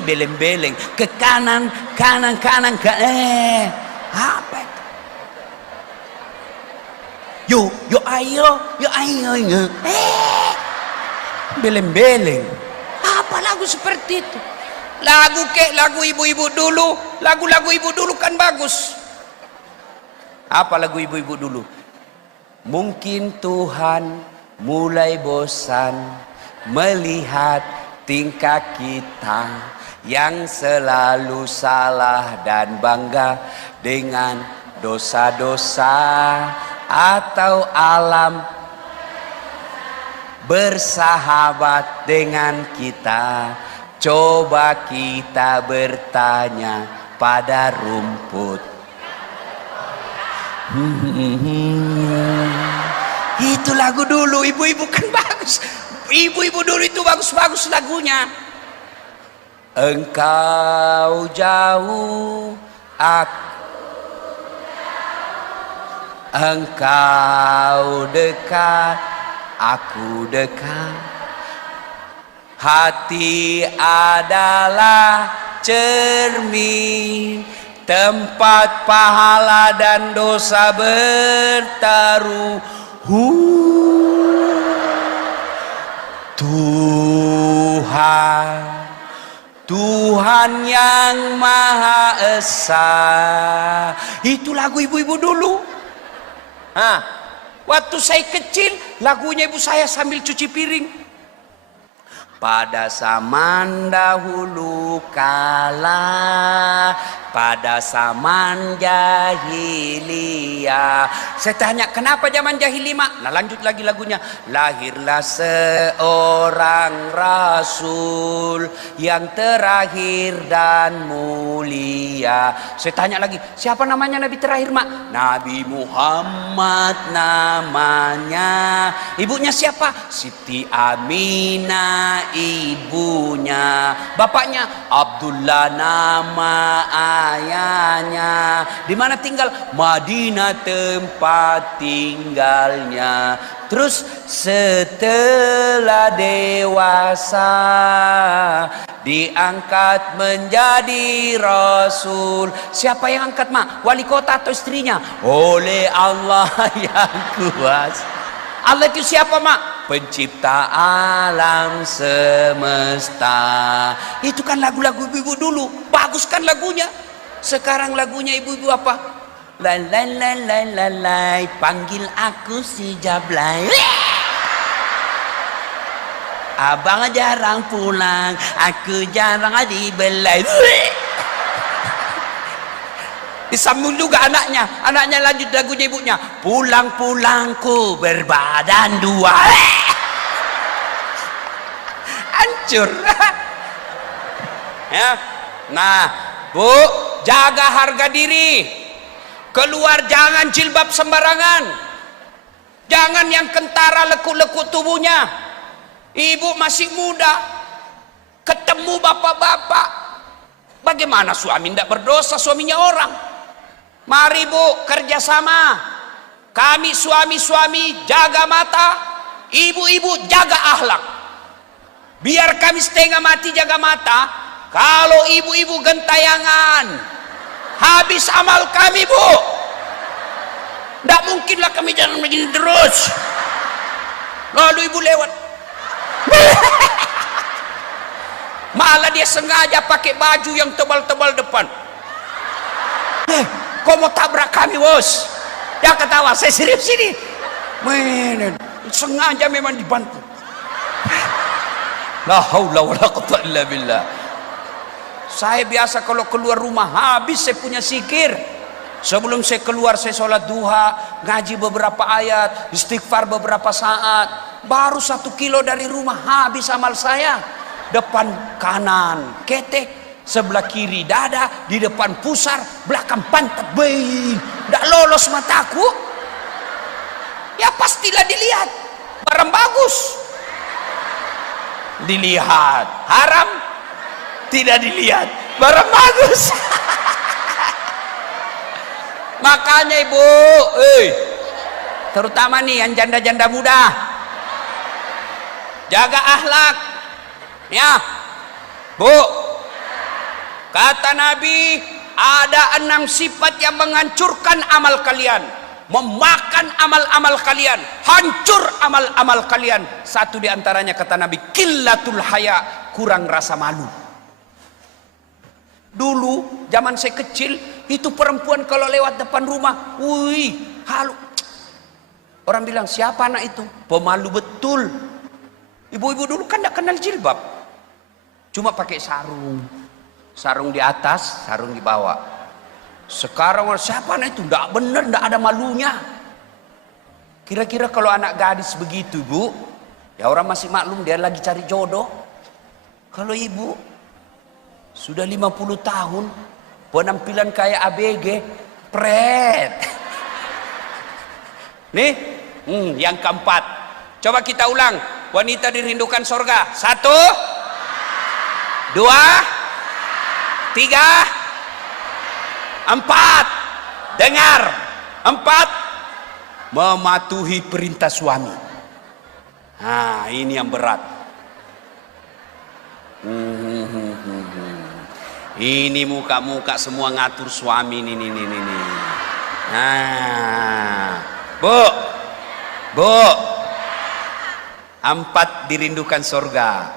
beleng-beleng, ke kanan, kanan, apa itu? Yo ayo, beleng-beleng. Apa lagu seperti itu? Lagu ibu-ibu dulu, lagu-lagu ibu dulu kan bagus. Apa lagu ibu-ibu dulu? Mungkin Tuhan mulai bosan melihat tingkah kita yang selalu salah dan bangga dengan dosa-dosa, atau alam bersahabat dengan kita. Coba kita bertanya pada rumput. Itu lagu dulu, ibu-ibu kan bagus. Ibu-ibu dulu itu bagus-bagus lagunya. Engkau jauh, engkau dekat, aku dekat. Hati adalah cermin, tempat pahala dan dosa bertaruh. Tuhan yang Maha Esa. Itu lagu ibu-ibu dulu. Waktu saya kecil, lagunya ibu saya sambil cuci piring. Pada zaman dahulu kala, pada zaman jahiliyah. Saya tanya, kenapa zaman jahiliyah? Nah, lanjut lagi lagunya. Lahirlah seorang rasul yang terakhir dan mulia. Saya tanya lagi, siapa namanya nabi terakhir, Mak? Nabi Muhammad namanya. Ibunya siapa? Siti Aminah ibunya. Bapaknya Abdullah nama ayahnya. Di mana tinggal? Madinah tempat tinggalnya. Terus setelah dewasa diangkat menjadi rasul. Siapa yang angkat, Mak? Wali kota atau istrinya? Oleh Allah yang kuasa. Allah itu siapa, Mak? Pencipta alam semesta. Itu kan lagu-lagu ibu-ibu dulu. Bagus kan lagunya. Sekarang lagunya ibu-ibu apa? Lai lai lai lai lai lai, panggil aku si Jablay. Abang jarang pulang, aku jarang dibelai. Disambung juga anaknya. Anaknya lanjut lagunya ibunya. Pulang-pulangku berbadan dua. Hancur. Ya. Nah, Bu, jaga harga diri. Keluar jangan jilbab sembarangan. Jangan yang kentara lekuk-lekuk tubuhnya. Ibu masih muda. Ketemu bapak-bapak. Bagaimana suami tidak berdosa, suaminya orang. Mari Bu, kerjasama. Kami suami-suami jaga mata, ibu-ibu jaga akhlak. Biar kami setengah mati jaga mata. Kalau ibu-ibu gentayangan, habis amal kami, Bu. Tidak mungkinlah kami jangan begini terus. Lalu ibu lewat. Malah dia sengaja pakai baju yang tebal-tebal depan. Kau mau tabrak kami, bos? Dia ketawa, saya serius sini. Sengaja memang dibantu. La haula wala quwwata illa billah. Saya biasa kalau keluar rumah habis saya punya zikir. Sebelum saya keluar saya sholat duha, ngaji beberapa ayat, istighfar beberapa saat. Baru 1 kilo dari rumah habis amal saya. Depan kanan ketek, sebelah kiri dada, di depan pusar, belakang pantat. Tidak lolos mataku. Ya pastilah dilihat. Barang bagus dilihat, haram tidak dilihat. Barang bagus. Makanya ibu, terutama nih yang janda-janda muda, jaga akhlak. Ya, Bu. Kata Nabi, ada 6 sifat yang menghancurkan amal kalian, memakan amal-amal kalian, hancur amal-amal kalian. Satu di antaranya kata Nabi, qillatul haya, kurang rasa malu. Dulu zaman saya kecil, itu perempuan kalau lewat depan rumah, wih, halo. Orang bilang, siapa anak itu? Pemalu betul. Ibu-ibu dulu kan tidak kenal jilbab. Cuma pakai sarung. Sarung di atas, sarung di bawah. Sekarang siapa anak itu? Tidak benar, tidak ada malunya. Kira-kira kalau anak gadis begitu, Bu, ya orang masih maklum dia lagi cari jodoh. Kalau ibu sudah 50 tahun, penampilan kayak ABG, pret. Nih, yang keempat. Coba kita ulang. Wanita dirindukan surga. 1, 2, 3, 4. Dengar. 4. Mematuhi perintah suami. Nah, ini yang berat. Ini muka-muka semua ngatur suami nih. Nah, Bu, 4 dirindukan surga: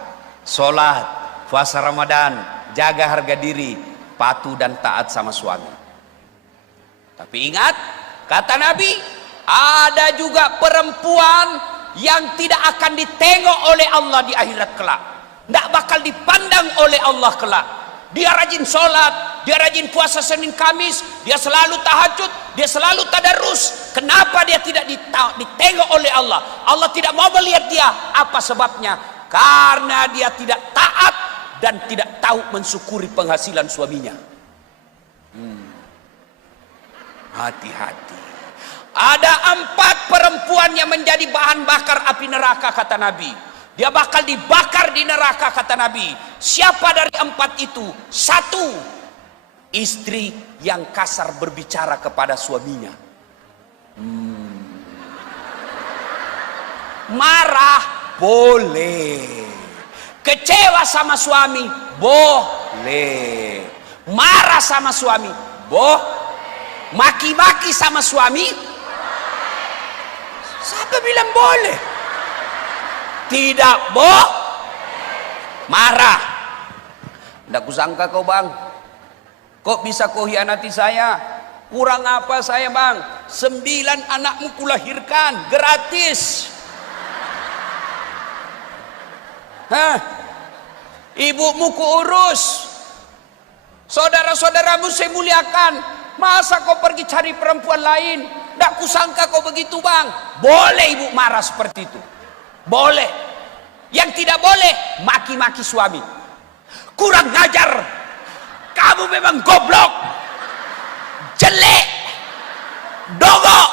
sholat, puasa Ramadan, jaga harga diri, patuh dan taat sama suami. Tapi ingat, kata Nabi, ada juga perempuan yang tidak akan ditengok oleh Allah di akhirat kelak, tidak bakal dipandang oleh Allah kelak. Dia rajin sholat, dia rajin puasa Senin Kamis, dia selalu tahajud, dia selalu tadarus. Kenapa dia tidak ditengok oleh Allah? Allah tidak mau melihat dia. Apa sebabnya? Karena dia tidak taat dan tidak tahu mensyukuri penghasilan suaminya. Hati-hati. Ada 4 perempuan yang menjadi bahan bakar api neraka, kata Nabi. Dia bakal dibakar di neraka, kata Nabi. Siapa dari 4 itu? 1, istri yang kasar berbicara kepada suaminya. Marah boleh, kecewa sama suami boleh, marah sama suami maki-maki sama suami. Siapa bilang boleh? Tidak marah. Tidak kusangka kau, Bang. Kok bisa kau hianati saya? Kurang apa saya, Bang? 9 anakmu kulahirkan gratis. Ibumu kuurus, saudara-saudaramu saya muliakan. Masa kau pergi cari perempuan lain? Tidak kusangka kau begitu, Bang. Boleh ibu marah seperti itu, boleh. Yang tidak boleh, maki-maki suami. Kurang ngajar, kamu memang goblok, jelek, dogok,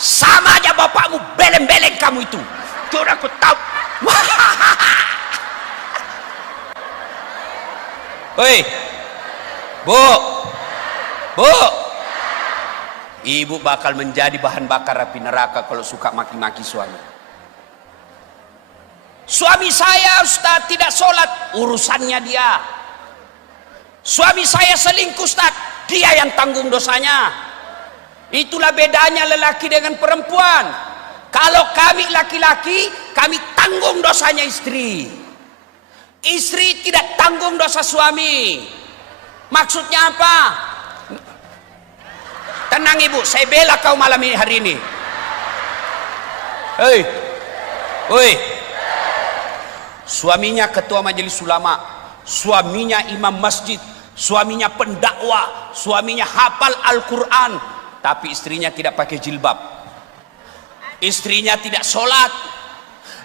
sama aja bapakmu, beleng-beleng kamu itu. Sudah aku tahu. Hei, Bu, ibu bakal menjadi bahan bakar api neraka kalau suka maki-maki suami. Suami saya, Ustaz, tidak sholat, urusannya dia. Suami saya selingkuh, Ustaz, dia yang tanggung dosanya. Itulah bedanya lelaki dengan perempuan. Kalau kami laki-laki, kami tanggung dosanya istri. Istri tidak tanggung dosa suami. Maksudnya apa? Tenang ibu, saya bela kau malam ini, hari ini. Hei, suaminya ketua majelis ulama, suaminya imam masjid, suaminya pendakwah, suaminya hafal Al-Quran, tapi istrinya tidak pakai jilbab, istrinya tidak sholat,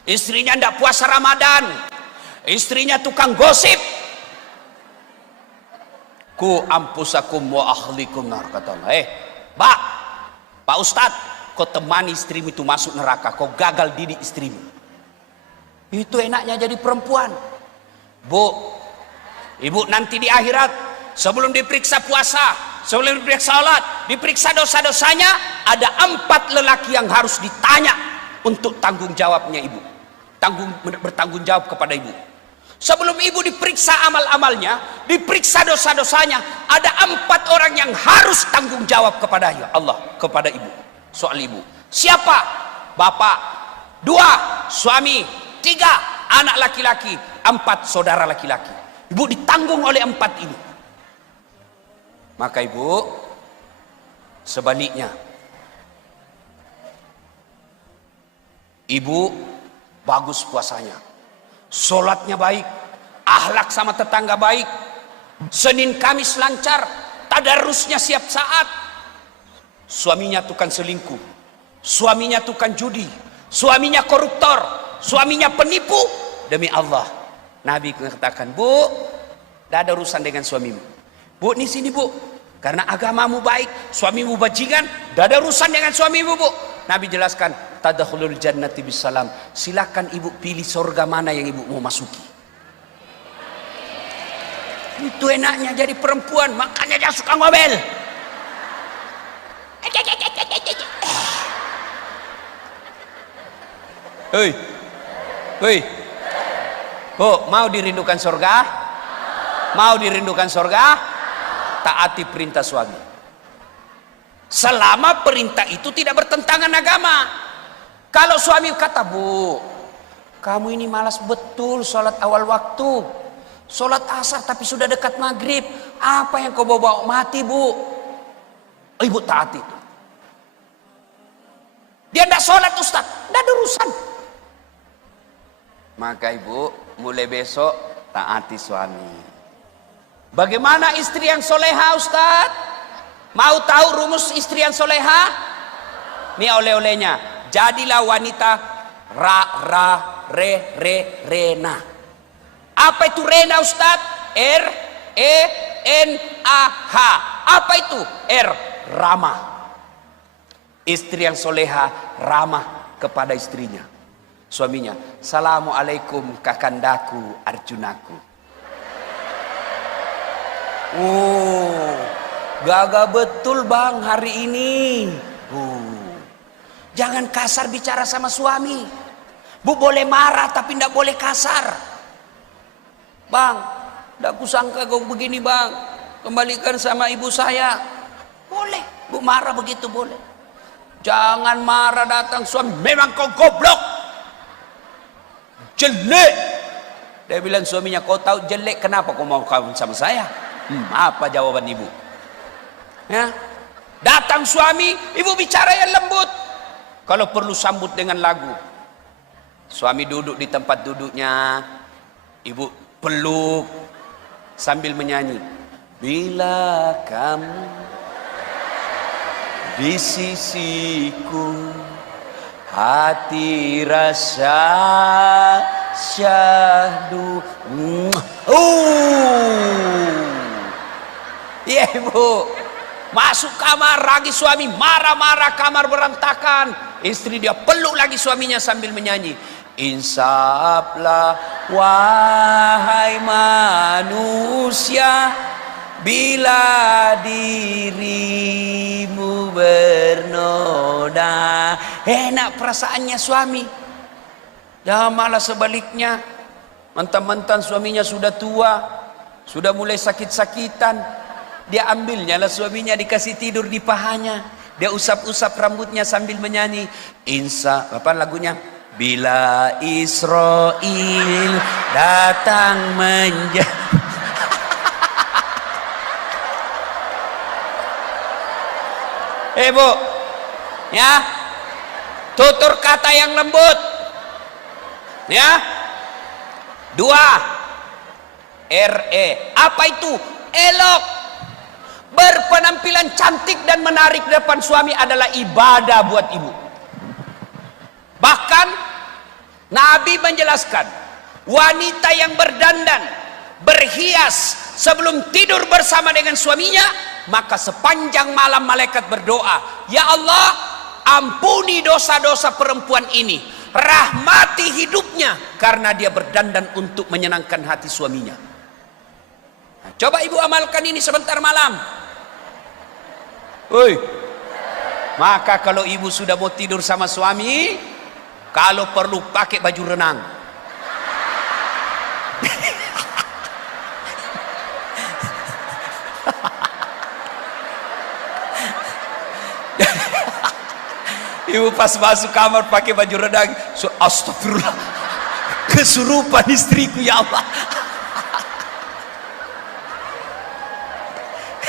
istrinya tidak puasa Ramadan, istrinya tukang gosip. Ku ampusakum wa ahlikum nar, kata Allah. Pak Ustadz, kau temani istrimu itu masuk neraka, kau gagal didik istrimu. Itu enaknya jadi perempuan. Bu, ibu nanti di akhirat, sebelum diperiksa puasa, sebelum diperiksa salat, diperiksa dosa-dosanya, ada 4 lelaki yang harus ditanya untuk tanggung jawabnya ibu. Bertanggung jawab kepada ibu. Sebelum ibu diperiksa amal-amalnya, diperiksa dosa-dosanya, ada 4 orang yang harus tanggung jawab kepada Allah, kepada ibu. Soal ibu. Siapa? Bapak. 2, suami. 3, anak laki-laki. 4, saudara laki-laki. Ibu ditanggung oleh 4 ini. Maka ibu, sebaliknya, ibu bagus puasanya, sholatnya baik, akhlak sama tetangga baik, Senin Kamis lancar, tadarusnya siap saat. Suaminya tukang selingkuh, suaminya tukang judi, suaminya koruptor, suaminya penipu. Demi Allah, Nabi mengatakan, Bu, tidak ada urusan dengan suamimu. Bu, di sini Bu, karena agamamu baik, suamimu bajingan, tidak ada urusan dengan suamimu, Bu. Nabi jelaskan, tadkhulul jannati bisalam. Silakan ibu pilih surga mana yang ibu mau masuki. Itu enaknya jadi perempuan, makanya jangan suka ngomel. Hei, Bu, mau dirindukan surga? Mau dirindukan surga? Taati perintah suami. Selama perintah itu tidak bertentangan agama. Kalau suami kata, "Bu, kamu ini malas betul sholat awal waktu. Sholat asar tapi sudah dekat maghrib. Apa yang kau bawa mati, Bu?" Ibu taati itu. Dia tidak sholat, Ustaz, tidak ada urusan. Maka ibu mulai besok taati suami. Bagaimana istri yang soleha, Ustaz? Mau tahu rumus istri yang soleha? Ini oleh-olehnya. Jadilah wanita rena. Apa itu rena, Ustaz? R-E-N-A-H. Apa itu? Ramah. Istri yang soleha ramah kepada istrinya. Suaminya, "Assalamualaikum kakandaku, Arjunaku." Oh, gagah betul bang hari ini. Jangan kasar bicara sama suami. Bu boleh marah tapi tidak boleh kasar. Bang, tidak kusangka kau begini bang. Kembalikan sama ibu saya. Boleh, bu marah begitu boleh. Jangan marah datang suami. Memang kau goblok, jelek. Dia bilang suaminya, "Kau tahu jelek, kenapa kau mau kawin sama saya?" Apa jawaban ibu? Ya, datang suami, ibu bicara yang lembut. Kalau perlu sambut dengan lagu. Suami duduk di tempat duduknya, ibu peluk sambil menyanyi. "Bila kamu di sisiku, hati rasa syahdu." Iya ibu. Masuk kamar lagi suami marah-marah, kamar berantakan. Istri dia peluk lagi suaminya sambil menyanyi. "Insaflah wahai manusia, bila dirimu bernoda." Enak perasaannya suami. Jangan malah sebaliknya. Mentang-mentang suaminya sudah tua, sudah mulai sakit-sakitan, dia ambilnya lah suaminya, dikasih tidur di pahanya. Dia usap-usap rambutnya sambil menyanyi. Apa lagunya? "Bila Israel datang Bu, ya, tutur kata yang lembut, ya. 2, apa itu? Elok. Berpenampilan cantik dan menarik di depan suami adalah ibadah buat ibu. Bahkan Nabi menjelaskan, wanita yang berdandan, berhias sebelum tidur bersama dengan suaminya, maka sepanjang malam malaikat berdoa, "Ya Allah, ampuni dosa-dosa perempuan ini, rahmati hidupnya karena dia berdandan untuk menyenangkan hati suaminya." Nah, coba ibu amalkan ini sebentar malam. Maka kalau ibu sudah mau tidur sama suami, kalau perlu pakai baju renang. Ibu pas masuk kamar pakai baju renang, astagfirullah, kesurupan istriku ya Allah.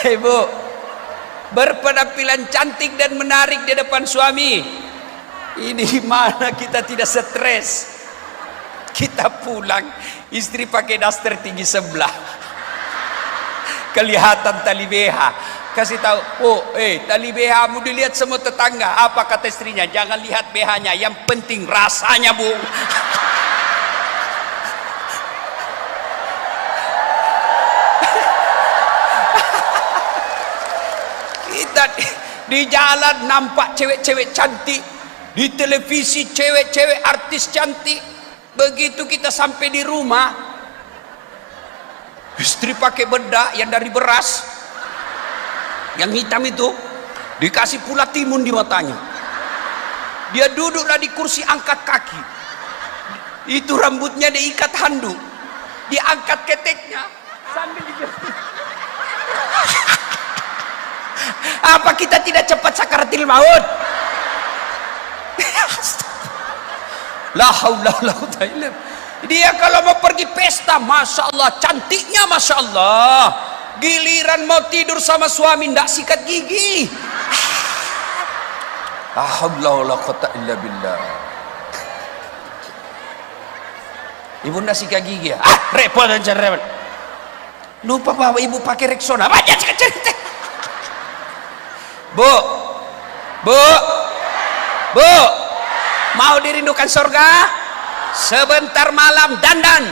Ibu berpenampilan cantik dan menarik di depan suami. Ini mana kita tidak stres. Kita pulang, istri pakai daster tinggi sebelah, kelihatan tali BH. Kasih tahu, tali BH mu dilihat semua tetangga. Apa kata istrinya? Jangan lihat BH-nya, yang penting rasanya, Bu. Kita di jalan nampak cewek-cewek cantik, di televisi cewek-cewek artis cantik. Begitu kita sampai di rumah, istri pakai bedak yang dari beras, yang hitam itu, dikasih pula timun di matanya. Dia duduklah di kursi angkat kaki, itu rambutnya diikat handuk, diangkat keteknya, Sambil dijerit. Apa kita tidak cepat sakaratil maut? La haula wala quwwata illa billah. Dia kalau mau pergi pesta, masya Allah, cantiknya masya Allah. Giliran mau tidur sama suami, ndak sikat gigi. La haula wala quwwata illa billah. Ibu ndak sikat gigi ya? Repot dan repot. Lupa bahwa ibu pakai Rexona. Banyak cerita. Bu, mau dirindukan surga? Sebentar malam dandan.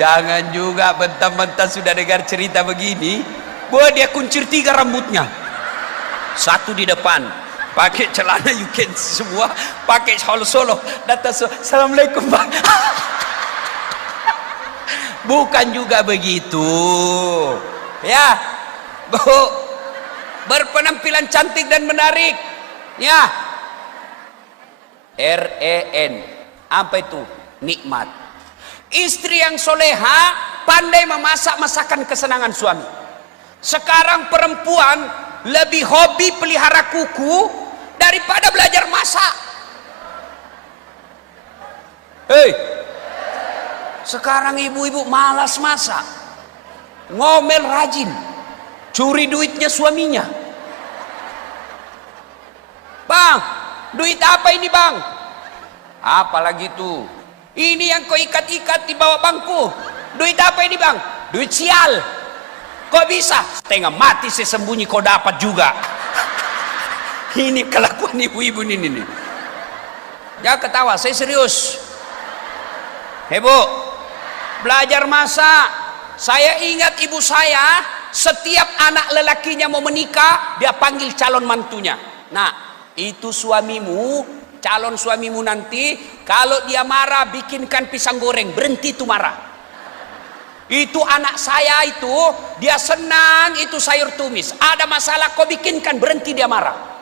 Jangan juga bentar-bentar sudah dengar cerita begini, bahwa dia kuncir 3 rambutnya. 1 di depan, pakai celana yuken semua, pakai solo-solo, datang assalamualaikum Pak. Bukan juga begitu. Ya, Bu, berpenampilan cantik dan menarik. Ya. REN. Apa itu? Nikmat. Istri yang soleha pandai memasak masakan kesenangan suami. Sekarang perempuan lebih hobi pelihara kuku daripada belajar masak. Hei, sekarang ibu-ibu malas masak, ngomel rajin, curi duitnya suaminya. Bang, duit apa ini bang? Apalagi tuh, ini yang kau ikat-ikat di bawah bangku. Duit apa ini bang? Duit sial. Kok bisa? Setengah mati saya sembunyi, kau dapat juga. Ini kelakuan ibu-ibu ini. Jangan ketawa, saya serius. Hebo, belajar masak. Saya ingat ibu saya, setiap anak lelakinya mau menikah, dia panggil calon mantunya. Nah, itu suamimu, calon suamimu nanti, kalau dia marah, bikinkan pisang goreng, berhenti tuh marah. Itu anak saya itu, dia senang itu sayur tumis. Ada masalah, kau bikinkan, berhenti dia marah.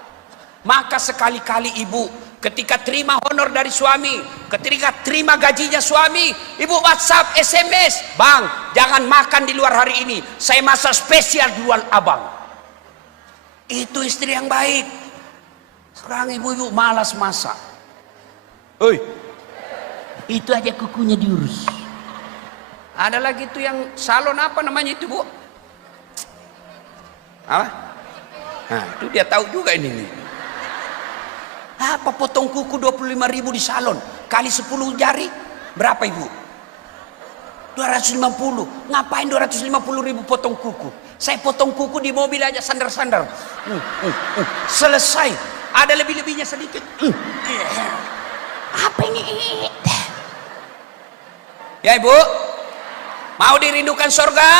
Maka sekali-kali ibu, ketika terima honor dari suami, ketika terima gajinya suami, ibu WhatsApp, SMS, bang, jangan makan di luar hari ini, saya masak spesial di luar abang. Itu istri yang baik. Sekarang ibu-ibu malas masak. Oi, itu aja kukunya diurus. Ada lagi tuh yang salon, apa namanya itu bu? Apa? Nah itu dia tahu juga ini nih. Apa potong kuku 25.000 di salon kali 10 jari berapa ibu? 250. Ngapain 250.000 potong kuku? Saya potong kuku di mobil aja sandar-sandar. Selesai. Ada lebih-lebihnya sedikit. Apa ini? Ya ibu, mau dirindukan surga?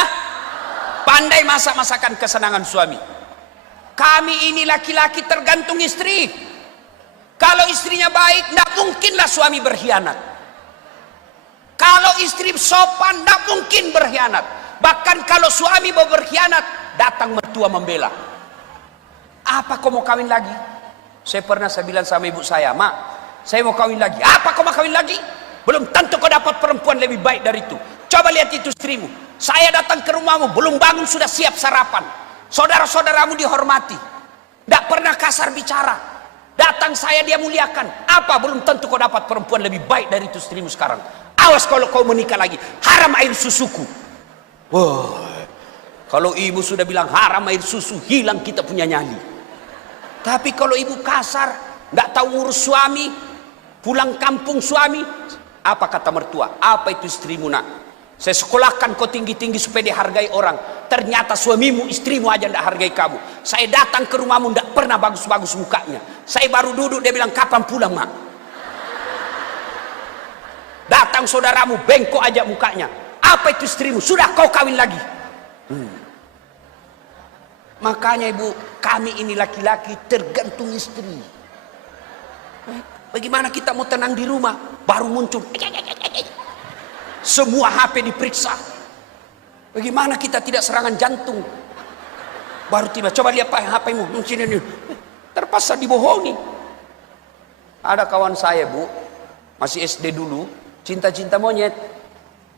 Pandai masak masakan kesenangan suami. Kami ini laki-laki tergantung istri. Kalau istrinya baik, tidak mungkinlah suami berkhianat. Kalau istri sopan, tidak mungkin berkhianat. Bahkan kalau suami mau berkhianat, datang mertua membela. Apa kau mau kawin lagi? Saya bilang sama ibu saya, mak, saya mau kawin lagi. Apa kau mau kawin lagi? Belum tentu kau dapat perempuan lebih baik dari itu. Coba lihat itu istrimu. Saya datang ke rumahmu, belum bangun sudah siap sarapan. Saudara-saudaramu dihormati. Tidak pernah kasar bicara. Datang saya dia muliakan. Apa belum tentu kau dapat perempuan lebih baik dari itu istrimu sekarang. Awas kalau kau menikah lagi, haram air susuku. Wah, kalau ibu sudah bilang haram air susu, hilang kita punya nyali. Tapi kalau ibu kasar, nggak tahu ngurus suami, pulang kampung suami, apa kata mertua? Apa itu istrimu nak? Saya sekolahkan kau tinggi-tinggi supaya dihargai orang. Ternyata suamimu, istrimu aja tidak hargai kamu. Saya datang ke rumahmu tidak pernah bagus-bagus mukanya. Saya baru duduk, dia bilang kapan pulang mak? Datang saudaramu, bengkok aja mukanya. Apa itu istrimu? Sudah kau kawin lagi. Makanya ibu, kami ini laki-laki tergantung istri. Bagaimana kita mau tenang di rumah? Baru muncul. Semua HP diperiksa. Bagaimana kita tidak serangan jantung? Baru tiba, coba lihat HP-mu. Terpaksa dibohongi. Ada kawan saya bu, masih SD dulu, cinta-cinta monyet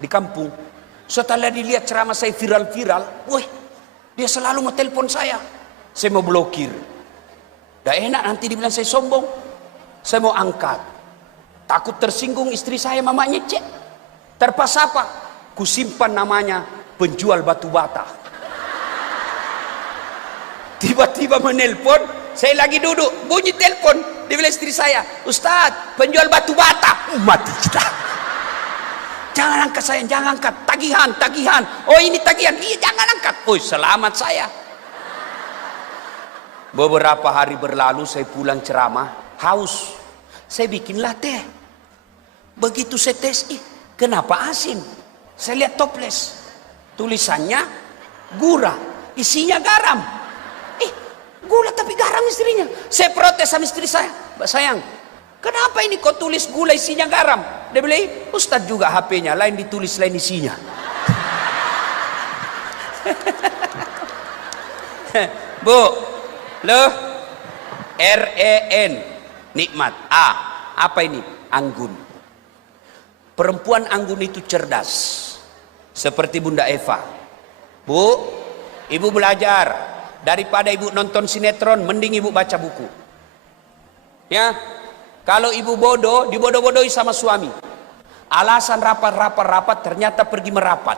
di kampung. Setelah dilihat ceramah saya viral-viral, wih, dia selalu mau telepon saya mau blokir. Dah enak nanti dibilang saya sombong. Saya mau angkat, takut tersinggung istri saya, mamanya cek. Terpaksa apa? Kusimpan namanya penjual batu bata. Tiba-tiba menelpon, saya lagi duduk, bunyi telepon, dia bilang istri saya, Ustadz, penjual batu bata. Mati kita. Jangan angkat sayang, jangan angkat. Tagihan. Oh ini tagihan, iya jangan angkat. Oh selamat saya. Beberapa hari berlalu saya pulang ceramah, haus. Saya bikinlah teh. Begitu saya tes, kenapa asin? Saya lihat toples. Tulisannya gula, isinya garam. Gula tapi garam istrinya. Saya protes sama istri saya. Mbak sayang, kenapa ini kau tulis gula isinya garam? Dia bilang, Ustadz juga HP-nya, lain ditulis lain isinya. Bu, loh, REN, nikmat. Apa ini? Anggun. Perempuan anggun itu cerdas, seperti Bunda Eva. Bu, ibu belajar. Daripada ibu nonton sinetron, mending ibu baca buku. Ya, kalau ibu bodoh, dibodoh-bodohi sama suami. Alasan rapat, ternyata pergi merapat.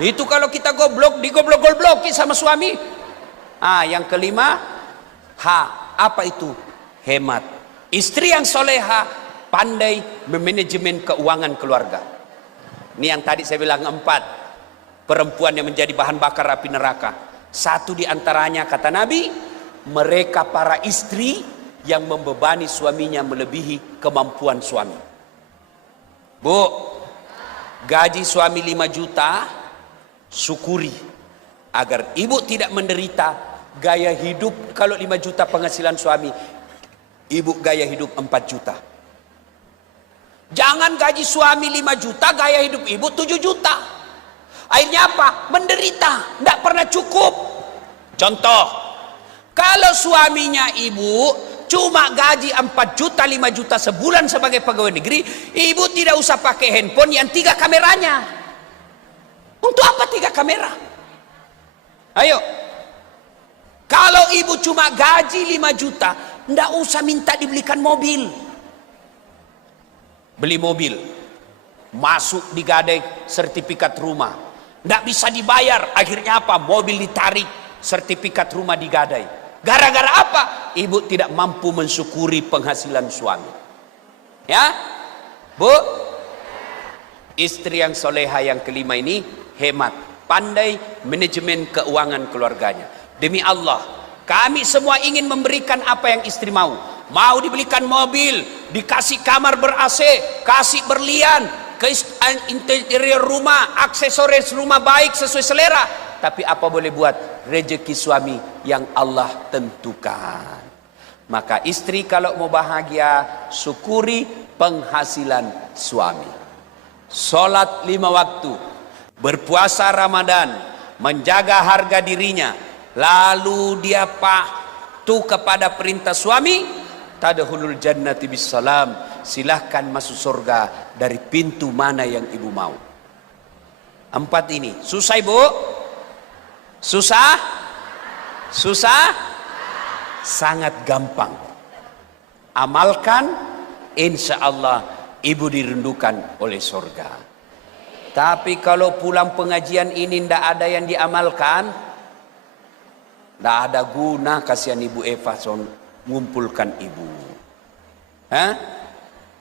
Itu kalau kita goblok, digoblok-gobloki sama suami. Yang kelima, apa itu? Hemat. Istri yang soleha, pandai memanajemen keuangan keluarga. Ini yang tadi saya bilang 4. Perempuan yang menjadi bahan bakar api neraka. Satu di antaranya kata Nabi, mereka para istri yang membebani suaminya melebihi kemampuan suami. Bu, gaji suami 5 juta, syukuri agar ibu tidak menderita gaya hidup. Kalau 5 juta penghasilan suami, ibu gaya hidup 4 juta. Jangan gaji suami 5 juta, gaya hidup ibu 7 juta. Akhirnya apa? Menderita, tidak pernah cukup. Contoh, kalau suaminya ibu cuma gaji 4 juta, 5 juta sebulan sebagai pegawai negeri, ibu tidak usah pakai handphone yang 3 kameranya. Untuk apa 3 kamera? Ayo. Kalau ibu cuma gaji 5 juta, tidak usah minta dibelikan mobil. Beli mobil, masuk digadai sertifikat rumah. Tidak bisa dibayar, akhirnya apa? Mobil ditarik, sertifikat rumah digadai. Gara-gara apa? Ibu tidak mampu mensyukuri penghasilan suami. Ya, Bu, istri yang soleha yang kelima ini hemat, pandai manajemen keuangan keluarganya. Demi Allah, kami semua ingin memberikan apa yang istri mau. Mau dibelikan mobil, dikasih kamar ber-AC, kasih berlian, ke interior rumah, aksesoris rumah baik sesuai selera. Tapi apa boleh buat, rezeki suami yang Allah tentukan. Maka istri kalau mau bahagia, syukuri penghasilan suami. Sholat 5 waktu, berpuasa Ramadan, menjaga harga dirinya, lalu dia patuh kepada perintah suami, tadkhulul jannati bisalam. Silahkan masuk surga dari pintu mana yang ibu mau. 4 ini. Susah ibu? Susah? Sangat gampang. Amalkan, insya Allah ibu dirindukan oleh surga. Tapi kalau pulang pengajian ini tidak ada yang diamalkan, tidak ada guna. Kasihan ibu Eva ngumpulkan ibu.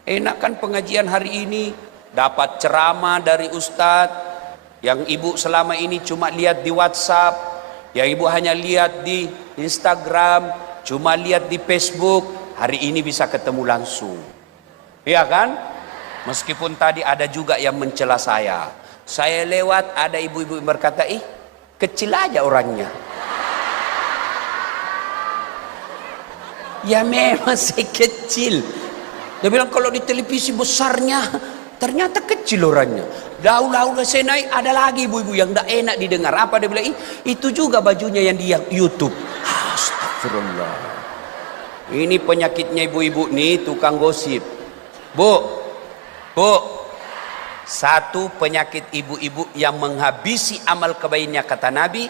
Enak kan pengajian hari ini, dapat ceramah dari ustadz yang ibu selama ini cuma lihat di WhatsApp, yang ibu hanya lihat di Instagram, cuma lihat di Facebook. Hari ini bisa ketemu langsung, iya kan? Meskipun tadi ada juga yang mencela saya lewat, ada ibu-ibu yang berkata, kecil aja orangnya. Ya memang saya kecil. Dia bilang kalau di televisi besarnya, ternyata kecil orangnya. Daulah saya naik, ada lagi ibu-ibu yang tidak enak didengar. Apa dia bilang? Itu juga bajunya yang di YouTube. Astagfirullah. Ini penyakitnya ibu-ibu nih, tukang gosip. Bu, bu, satu penyakit ibu-ibu yang menghabisi amal kebaikannya kata Nabi,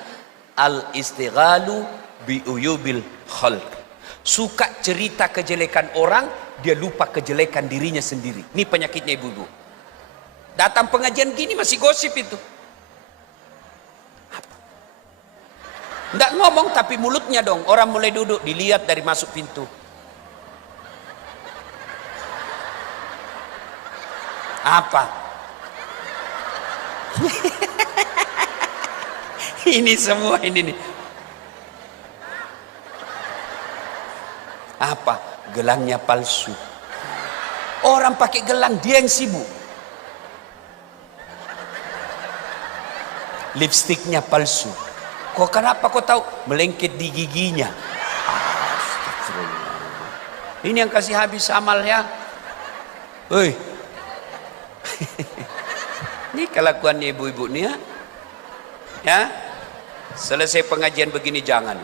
al-istighalu biuyubil khalq. Suka cerita kejelekan orang, dia lupa kejelekan dirinya sendiri. Ini penyakitnya ibu-ibu. Datang pengajian gini masih gosip itu. Nggak ngomong tapi mulutnya dong. Orang mulai duduk, dilihat dari masuk pintu. Apa? Ini semua ini nih. Apa? Gelangnya palsu. Orang pakai gelang, dia yang sibuk. Lipstiknya palsu. Kok kenapa kau tahu? Melengket di giginya. Ini yang kasih habis amalnya. Hei. Ini kelakuannya ibu-ibu nih ya. Ya. Selesai pengajian begini jangan.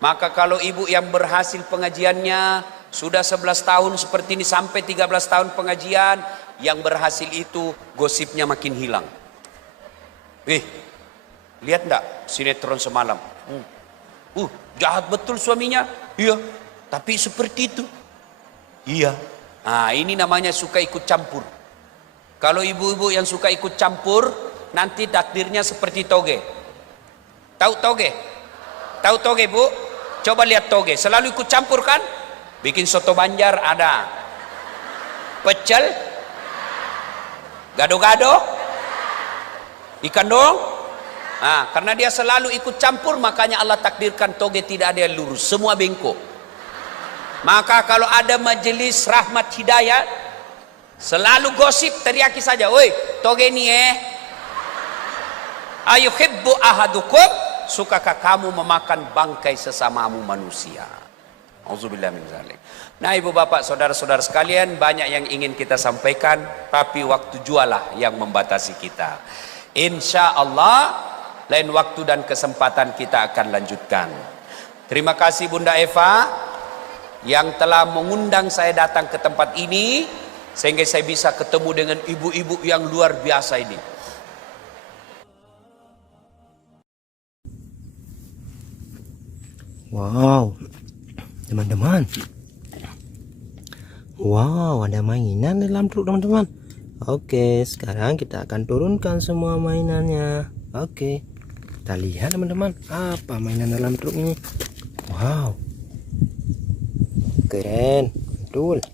Maka kalau ibu yang berhasil pengajiannya sudah 11 tahun seperti ini sampai 13 tahun pengajian, yang berhasil itu gosipnya makin hilang. Lihat enggak sinetron semalam? Jahat betul suaminya. Iya, tapi seperti itu. Iya. Nah, ini namanya suka ikut campur. Kalau ibu-ibu yang suka ikut campur, nanti takdirnya seperti toge. Tahu toge? Tahu toge, Bu? Coba lihat toge, selalu ikut campur kan? Bikin soto Banjar ada. Pecel? Gado-gado? Ikan dong? Nah, karena dia selalu ikut campur, makanya Allah takdirkan toge tidak ada yang lurus, semua bengkok. Maka kalau ada majelis rahmat hidayah, selalu gosip, teriaki saja, woi toge ini ayuhibbu ahadukum, sukakah kamu memakan bangkai sesamamu manusia? Auzubillah min zalik. Nah, ibu bapak saudara-saudara sekalian, banyak yang ingin kita sampaikan, tapi waktu jualah yang membatasi kita. Insya Allah lain waktu dan kesempatan kita akan lanjutkan. Terima kasih Bunda Eva yang telah mengundang saya datang ke tempat ini, sehingga saya bisa ketemu dengan ibu-ibu yang luar biasa ini. Wow, teman-teman. Wow, ada mainan dalam truk, teman-teman. Oke, sekarang kita akan turunkan semua mainannya. Oke, kita lihat teman-teman, apa mainan dalam truk ini. Wow, keren, betul.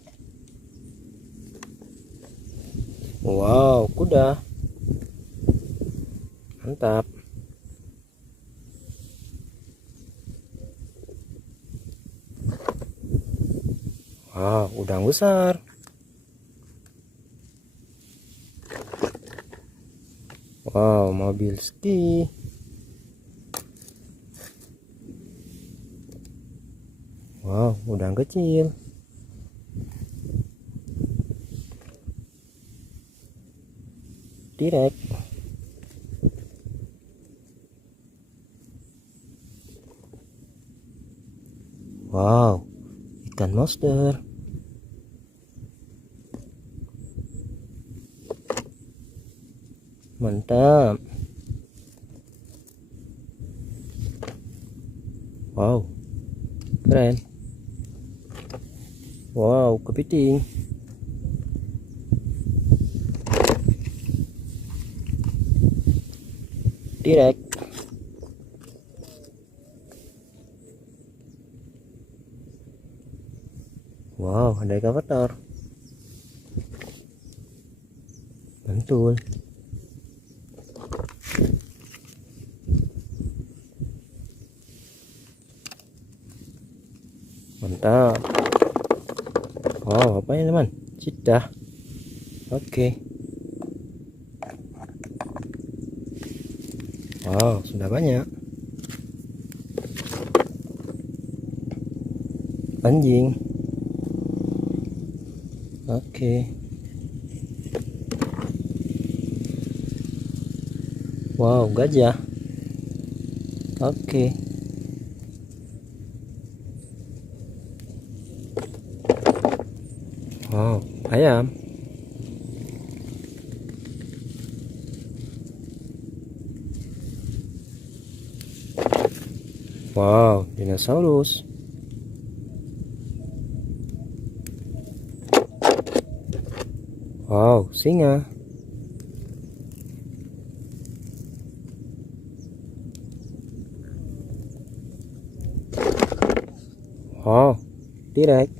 Wow, kuda, mantap. Wow, udang besar. Wow, mobil ski. Wow, udang kecil. Direk. Wow, ikan monster. Mantap. Wow, keren. Wow, kepiting. Direk. Wow, ada ekavator. Mantul. Mantap. Wow, apa ini teman? Cidah. Oke. Wow, sudah banyak. Anjing. Oke. Wow, gajah. Oke. Wow, ayam. Wow, dinosaurus. Wow, singa. Wow, T-Rex.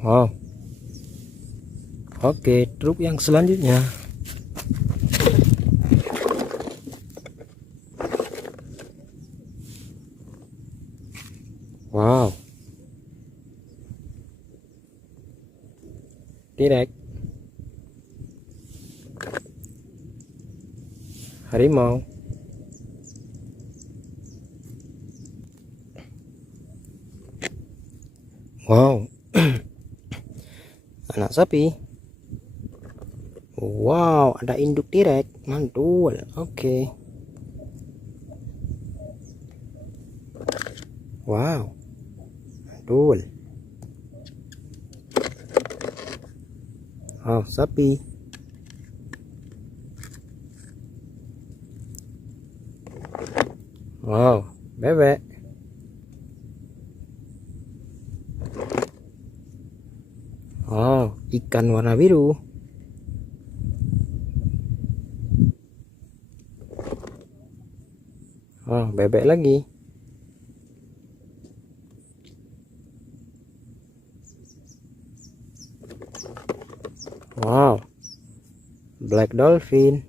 Wow. Oke, truk yang selanjutnya. Wow. T-Rex. Harimau. Wow. Anak sapi. Wow, ada induk T-Rex. Mantul. Oke. Wow. Mantul. Wow, sapi. Wow, bebek. Oh, ikan warna biru. Oh, bebek lagi. Wow, black dolphin.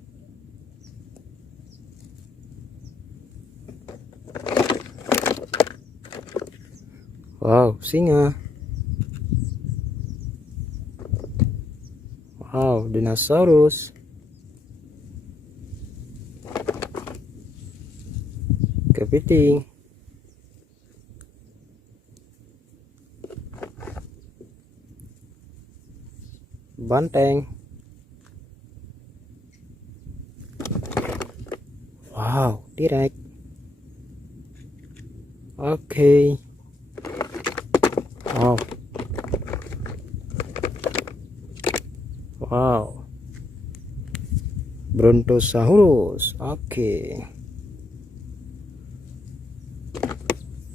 Wow, singa. Wow, dinosaurus. Kepiting. Banteng. Wow, T-Rex. Oke. Wow. Wow. Brontosaurus. Oke.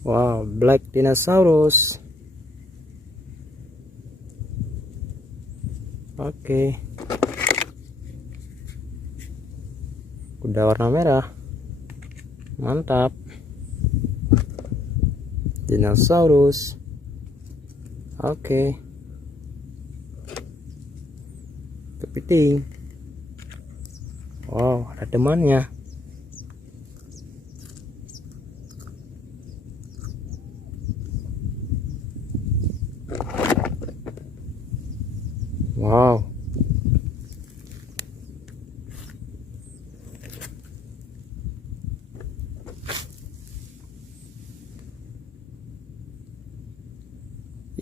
Wow, black dinosaurus. Oke. Kuda warna merah. Mantap. Dinosaurus. Oke. Kepiting. Wow, ada temannya. Wow.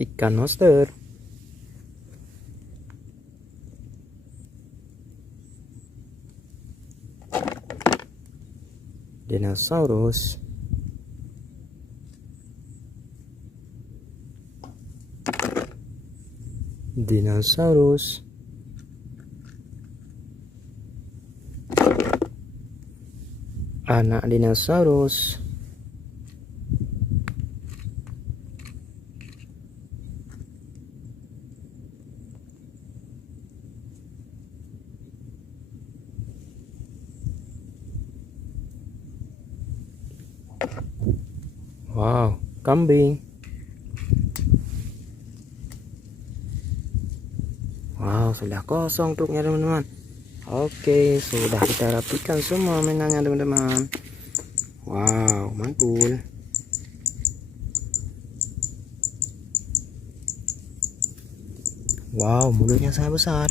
Ikan monster. Dinosaurus. Dinosaurus. Anak dinosaurus. Wow, kambing. Wow, sudah kosong truknya teman-teman. Oke, sudah kita rapikan semua mainannya teman-teman. Wow, mantul. Wow, mulutnya sangat besar.